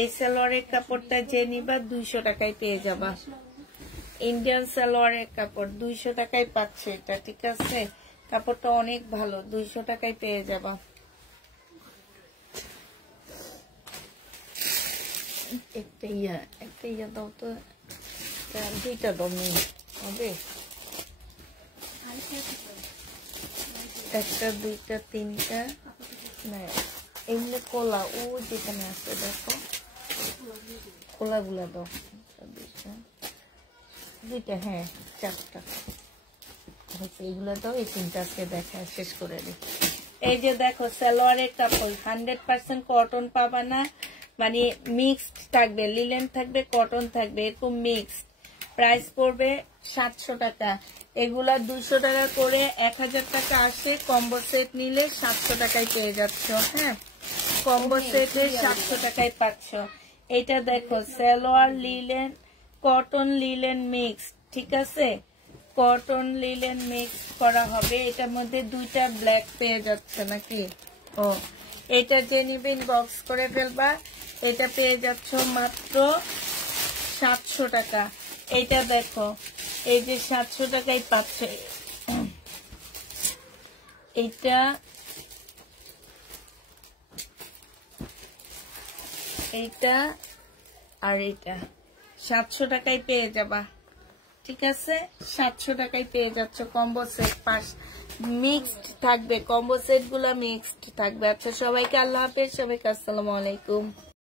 এই সালোয়ারের কাপড়টা যে নিবা 200 টাকায় পেয়ে যাবা। ইন্ডিয়ান সালোয়ারের কাপড় 200 টাকায় পাচ্ছ এটা, ঠিক আছে? কাপড়টা অনেক ভালো, 200 টাকায় পেয়ে যাবা। একটা ইয়া দাও তো, দুইটা দাও হবে, একটা দুইটা তিনটা না, এমনি কলা ও যেখানে আছে দেখো, কলা গুলা দাও, দুইটা, হ্যাঁ 4টা এইগুলা দাও। এই 3টাকে দেখা শেষ করে দিই। এই যে দেখো সালোয়ারের কাপড় 100% কটন পাবা না, মানে মিক্সড থাকবে, লিলেন থাকবে, কটন থাকবে, এরকম মিক্সড। প্রাইস পড়বে 700 টাকা। এগুলা 200 টাকা করে 1000 টাকা আসে। কম্বো সেট নিলে 700 টাকায় পেয়ে যাচ্ছ, হ্যাঁ, কম্বো সেটে 700 টাকায় পাচ্ছ। এটা দেখো salwar linen, cotton linen mixed, ঠিক আছে, কটন লিলেন মিক্স করা হবে। এটার মধ্যে 2টা ব্ল্যাক পেয়ে যাচ্ছে নাকি? ও, এটা যে নিবেন বক্স করে ফেলবা। এটা পেয়ে যাচ্ছ মাত্র 700 টাকা। এটা দেখো, এই যে 700 টাকায় পাচ্ছে। এটা এইটা আর এটা 700 টাকায় পেয়ে যাবা। ঠিক আছে, 700 টাকায় পেয়ে যাচ্ছ। কম্বো সেট মিক্সড থাকবে, কম্বো সেট গুলা মিক্সড থাকবে। আচ্ছা, সবাইকে আল্লাহ হাফেজ, সবাইকে আসসালামু আলাইকুম।